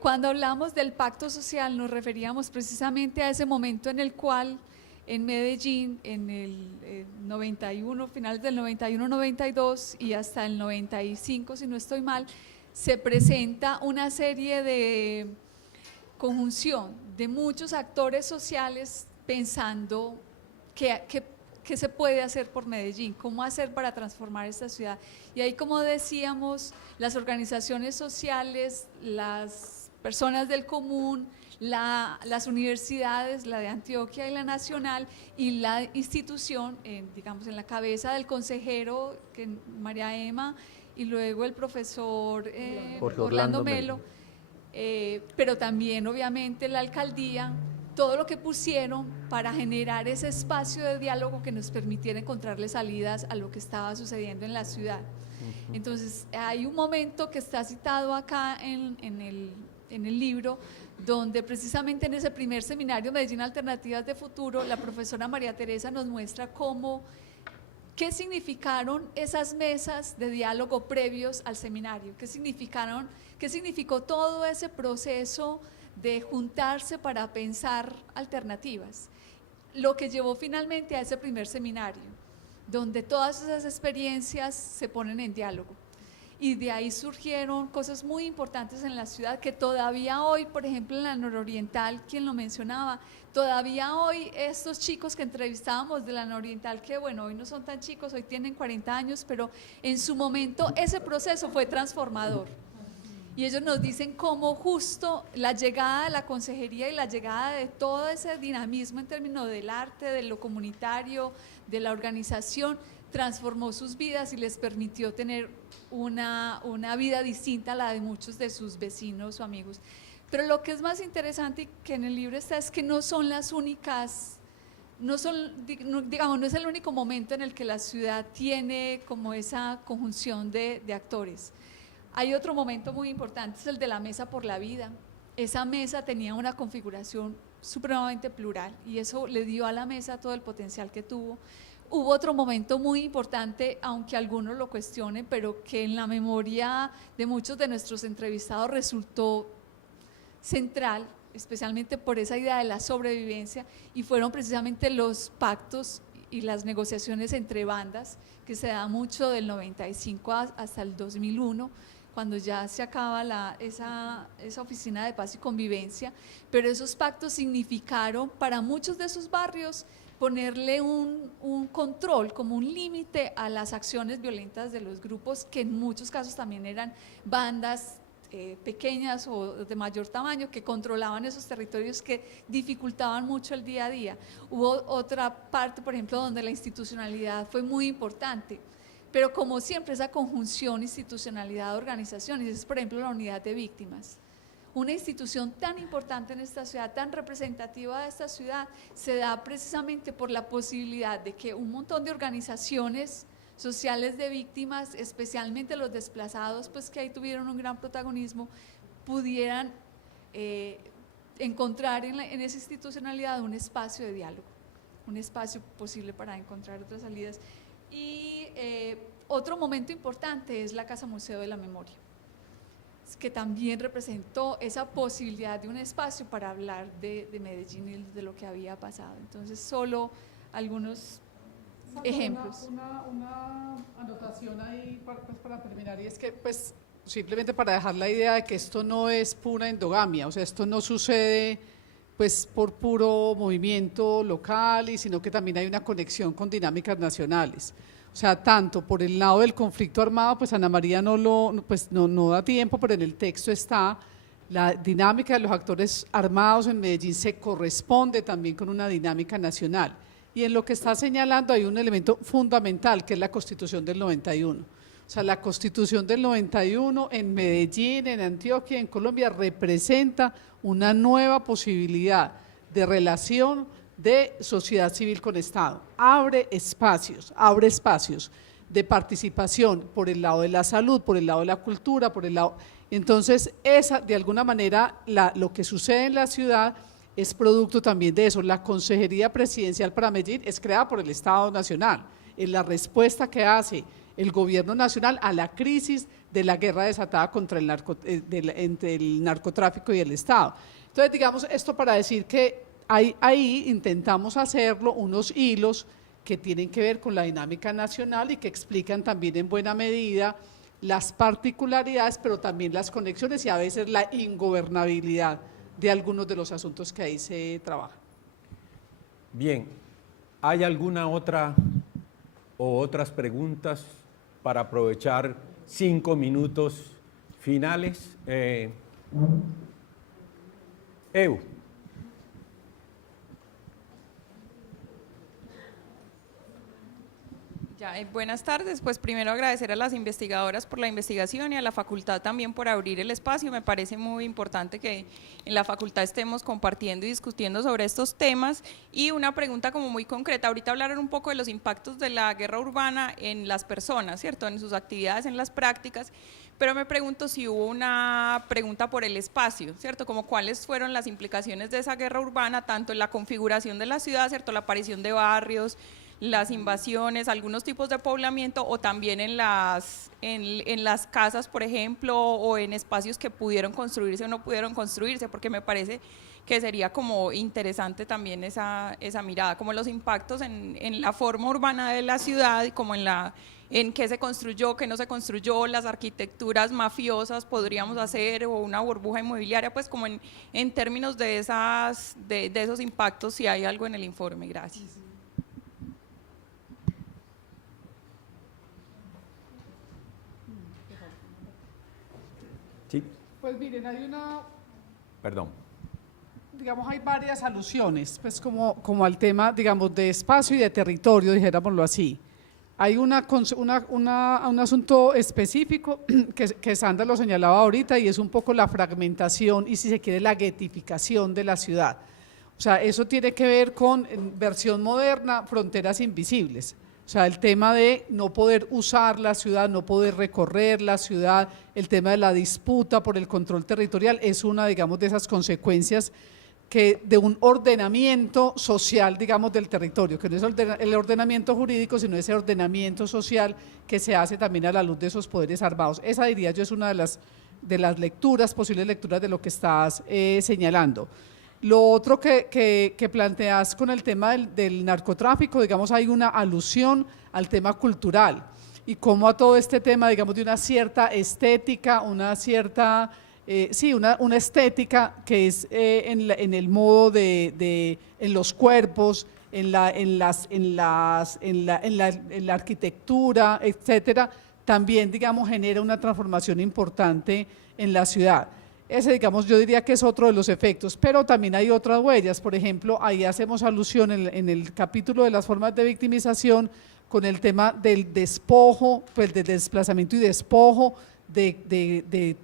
Cuando hablamos del pacto social nos referíamos precisamente a ese momento en el cual en Medellín, en el 91, finales del 91-92 y hasta el 95, si no estoy mal, se presenta una serie de conjunción de muchos actores sociales pensando qué se puede hacer por Medellín, cómo hacer para transformar esta ciudad. Y ahí, como decíamos, las organizaciones sociales, las personas del común, las universidades, la de Antioquia y la nacional, y la institución, digamos, en la cabeza del consejero, María Emma, y luego el profesor Orlando Melo, pero también obviamente la alcaldía, todo lo que pusieron para generar ese espacio de diálogo que nos permitiera encontrarle salidas a lo que estaba sucediendo en la ciudad. Entonces hay un momento que está citado acá en el libro, donde precisamente en ese primer seminario Medellín Alternativas de Futuro, la profesora María Teresa nos muestra qué significaron esas mesas de diálogo previos al seminario, qué significó todo ese proceso de juntarse para pensar alternativas, lo que llevó finalmente a ese primer seminario, donde todas esas experiencias se ponen en diálogo. Y de ahí surgieron cosas muy importantes en la ciudad que todavía hoy, por ejemplo en la nororiental, quien lo mencionaba, todavía hoy estos chicos que entrevistábamos de la nororiental, que bueno, hoy no son tan chicos, hoy tienen 40 años, pero en su momento ese proceso fue transformador. Y ellos nos dicen cómo justo la llegada de la consejería y la llegada de todo ese dinamismo en términos del arte, de lo comunitario, de la organización, transformó sus vidas y les permitió tener una vida distinta a la de muchos de sus vecinos o amigos. Pero lo que es más interesante y que en el libro está es que no son las únicas, no es el único momento en el que la ciudad tiene como esa conjunción de actores. Hay otro momento muy importante, es el de la Mesa por la Vida. Esa mesa tenía una configuración supremamente plural y eso le dio a la mesa todo el potencial que tuvo. Hubo otro momento muy importante, aunque algunos lo cuestionen, pero que en la memoria de muchos de nuestros entrevistados resultó central, especialmente por esa idea de la sobrevivencia, y fueron precisamente los pactos y las negociaciones entre bandas, que se da mucho del 95 hasta el 2001, cuando ya se acaba esa oficina de paz y convivencia, pero esos pactos significaron para muchos de esos barrios ponerle un control, como un límite a las acciones violentas de los grupos, que en muchos casos también eran bandas pequeñas o de mayor tamaño que controlaban esos territorios, que dificultaban mucho el día a día. Hubo otra parte, por ejemplo, donde la institucionalidad fue muy importante, pero como siempre esa conjunción institucionalidad, organizaciones, es por ejemplo la unidad de víctimas. Una institución tan importante en esta ciudad, tan representativa de esta ciudad, se da precisamente por la posibilidad de que un montón de organizaciones sociales de víctimas, especialmente los desplazados, pues que ahí tuvieron un gran protagonismo, pudieran encontrar en esa institucionalidad un espacio de diálogo, un espacio posible para encontrar otras salidas. Y otro momento importante es la Casa Museo de la Memoria, que también representó esa posibilidad de un espacio para hablar de Medellín y de lo que había pasado. Entonces, solo algunos ejemplos. Una anotación ahí para terminar, y es que pues simplemente para dejar la idea de que esto no es pura endogamia, o sea, esto no sucede pues por puro movimiento local, sino que también hay una conexión con dinámicas nacionales. O sea, tanto por el lado del conflicto armado, pues Ana María no da tiempo, pero en el texto está la dinámica de los actores armados en Medellín se corresponde también con una dinámica nacional. Y en lo que está señalando hay un elemento fundamental, que es la Constitución del 91. O sea, la Constitución del 91 en Medellín, en Antioquia, en Colombia, representa una nueva posibilidad de relación de sociedad civil con Estado. Abre espacios de participación por el lado de la salud, por el lado de la cultura, por el lado… Entonces, de alguna manera, lo que sucede en la ciudad es producto también de eso. La Consejería Presidencial para Medellín es creada por el Estado Nacional, en la respuesta que hace el gobierno nacional a la crisis de la guerra desatada contra entre el narcotráfico y el Estado. Entonces, digamos, esto para decir que ahí intentamos hacerlo unos hilos que tienen que ver con la dinámica nacional y que explican también en buena medida las particularidades, pero también las conexiones y a veces la ingobernabilidad de algunos de los asuntos que ahí se trabajan. Bien, ¿hay alguna otra o otras preguntas para aprovechar 5 minutos finales? Evo. Buenas tardes, pues primero agradecer a las investigadoras por la investigación y a la facultad también por abrir el espacio. Me parece muy importante que en la facultad estemos compartiendo y discutiendo sobre estos temas. Y una pregunta como muy concreta, ahorita hablaron un poco de los impactos de la guerra urbana en las personas, ¿cierto? En sus actividades, en las prácticas, pero me pregunto si hubo una pregunta por el espacio, ¿cierto? Como cuáles fueron las implicaciones de esa guerra urbana, tanto en la configuración de la ciudad, ¿cierto? La aparición de barrios, las invasiones, algunos tipos de poblamiento o también en las casas, por ejemplo, o en espacios que pudieron construirse o no pudieron construirse, porque me parece que sería como interesante también esa mirada, como los impactos en la forma urbana de la ciudad, como en qué se construyó, qué no se construyó, las arquitecturas mafiosas podríamos hacer o una burbuja inmobiliaria, pues como en términos de esos impactos, si hay algo en el informe. Gracias. Sí. Pues miren, Perdón. digamos, hay varias alusiones, pues como al tema, digamos, de espacio y de territorio, dijéramoslo así. Hay un asunto específico que Sandra lo señalaba ahorita y es un poco la fragmentación y, si se quiere, la guetificación de la ciudad. O sea, eso tiene que ver con, en versión moderna, fronteras invisibles. O sea, el tema de no poder usar la ciudad, no poder recorrer la ciudad, el tema de la disputa por el control territorial es una, digamos, de esas consecuencias de un ordenamiento social, digamos, del territorio, que no es el ordenamiento jurídico, sino ese ordenamiento social que se hace también a la luz de esos poderes armados. Esa, diría yo, es una de las lecturas, posibles lecturas de lo que estás señalando. Lo otro que planteas con el tema del narcotráfico, digamos, hay una alusión al tema cultural y cómo a todo este tema, digamos, de una cierta estética, una cierta… una estética que es en el modo en los cuerpos, en la arquitectura, etcétera, también, digamos, genera una transformación importante en la ciudad. Ese, digamos, yo diría que es otro de los efectos, pero también hay otras huellas. Por ejemplo, ahí hacemos alusión en el capítulo de las formas de victimización con el tema del despojo, pues del desplazamiento y despojo de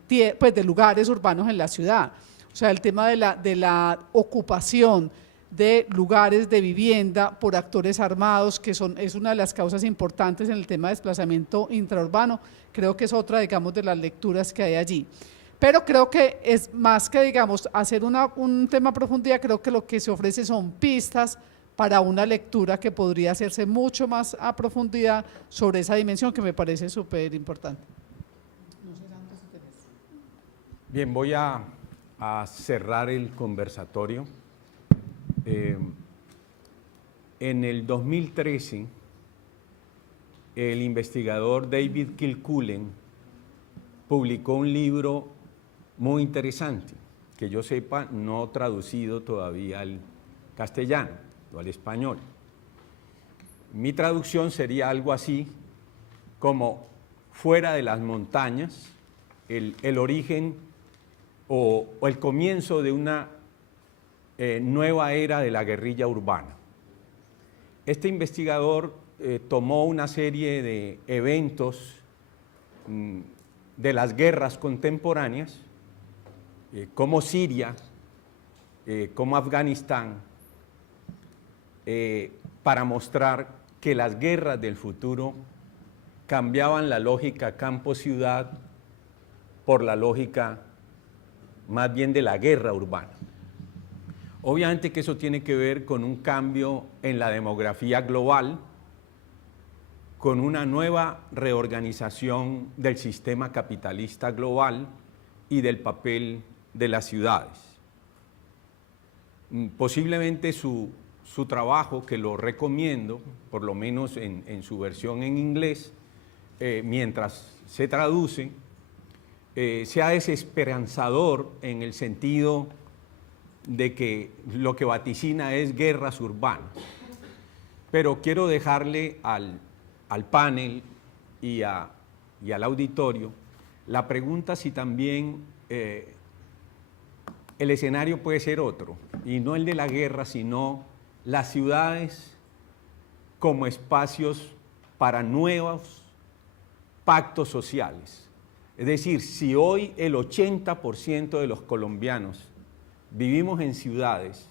lugares urbanos en la ciudad. O sea, el tema de la ocupación de lugares de vivienda por actores armados, que es una de las causas importantes en el tema de desplazamiento intraurbano, creo que es otra, digamos, de las lecturas que hay allí. Pero creo que es más que, digamos, hacer un tema a profundidad, creo que lo que se ofrece son pistas para una lectura que podría hacerse mucho más a profundidad sobre esa dimensión que me parece súper importante. Bien, voy a cerrar el conversatorio. En el 2013, el investigador David Kilcullen publicó un libro muy interesante, que yo sepa, no traducido todavía al castellano o al español. Mi traducción sería algo así como Fuera de las montañas, el origen o el comienzo de una nueva era de la guerrilla urbana. Este investigador tomó una serie de eventos de las guerras contemporáneas, como Siria, como Afganistán, para mostrar que las guerras del futuro cambiaban la lógica campo-ciudad por la lógica más bien de la guerra urbana. Obviamente que eso tiene que ver con un cambio en la demografía global, con una nueva reorganización del sistema capitalista global y del papel de las ciudades. Posiblemente su trabajo, que lo recomiendo, por lo menos en su versión en inglés, mientras se traduce, sea desesperanzador en el sentido de que lo que vaticina es guerras urbanas. Pero quiero dejarle al panel y al auditorio la pregunta si también el escenario puede ser otro, y no el de la guerra, sino las ciudades como espacios para nuevos pactos sociales. Es decir, si hoy el 80% de los colombianos vivimos en ciudades,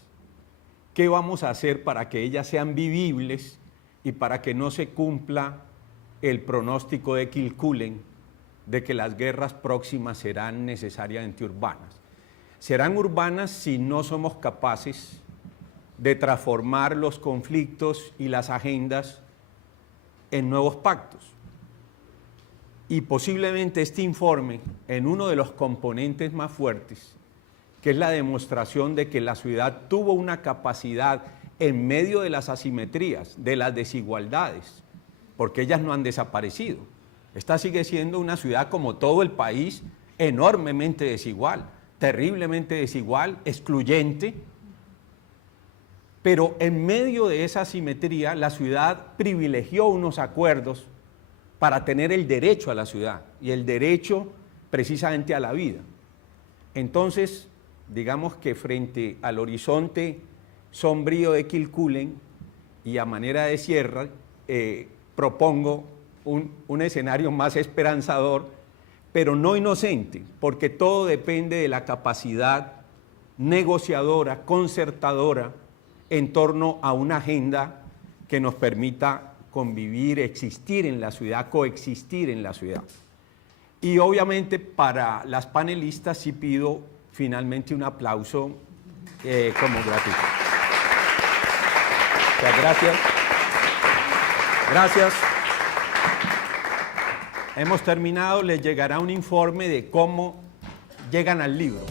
¿qué vamos a hacer para que ellas sean vivibles y para que no se cumpla el pronóstico de Kilcullen de que las guerras próximas serán necesariamente urbanas? Serán urbanas si no somos capaces de transformar los conflictos y las agendas en nuevos pactos. Y posiblemente este informe, en uno de los componentes más fuertes, que es la demostración de que la ciudad tuvo una capacidad en medio de las asimetrías, de las desigualdades, porque ellas no han desaparecido. Esta sigue siendo una ciudad, como todo el país, enormemente desigual, terriblemente desigual, excluyente, pero en medio de esa asimetría la ciudad privilegió unos acuerdos para tener el derecho a la ciudad y el derecho precisamente a la vida. Entonces, digamos que frente al horizonte sombrío de Kilcullen y a manera de cierre, propongo un escenario más esperanzador, pero no inocente, porque todo depende de la capacidad negociadora, concertadora, en torno a una agenda que nos permita convivir, existir en la ciudad, coexistir en la ciudad. Y obviamente para las panelistas sí pido finalmente un aplauso como gratuito. Muchas gracias. Gracias. Hemos terminado, les llegará un informe de cómo llegan al libro.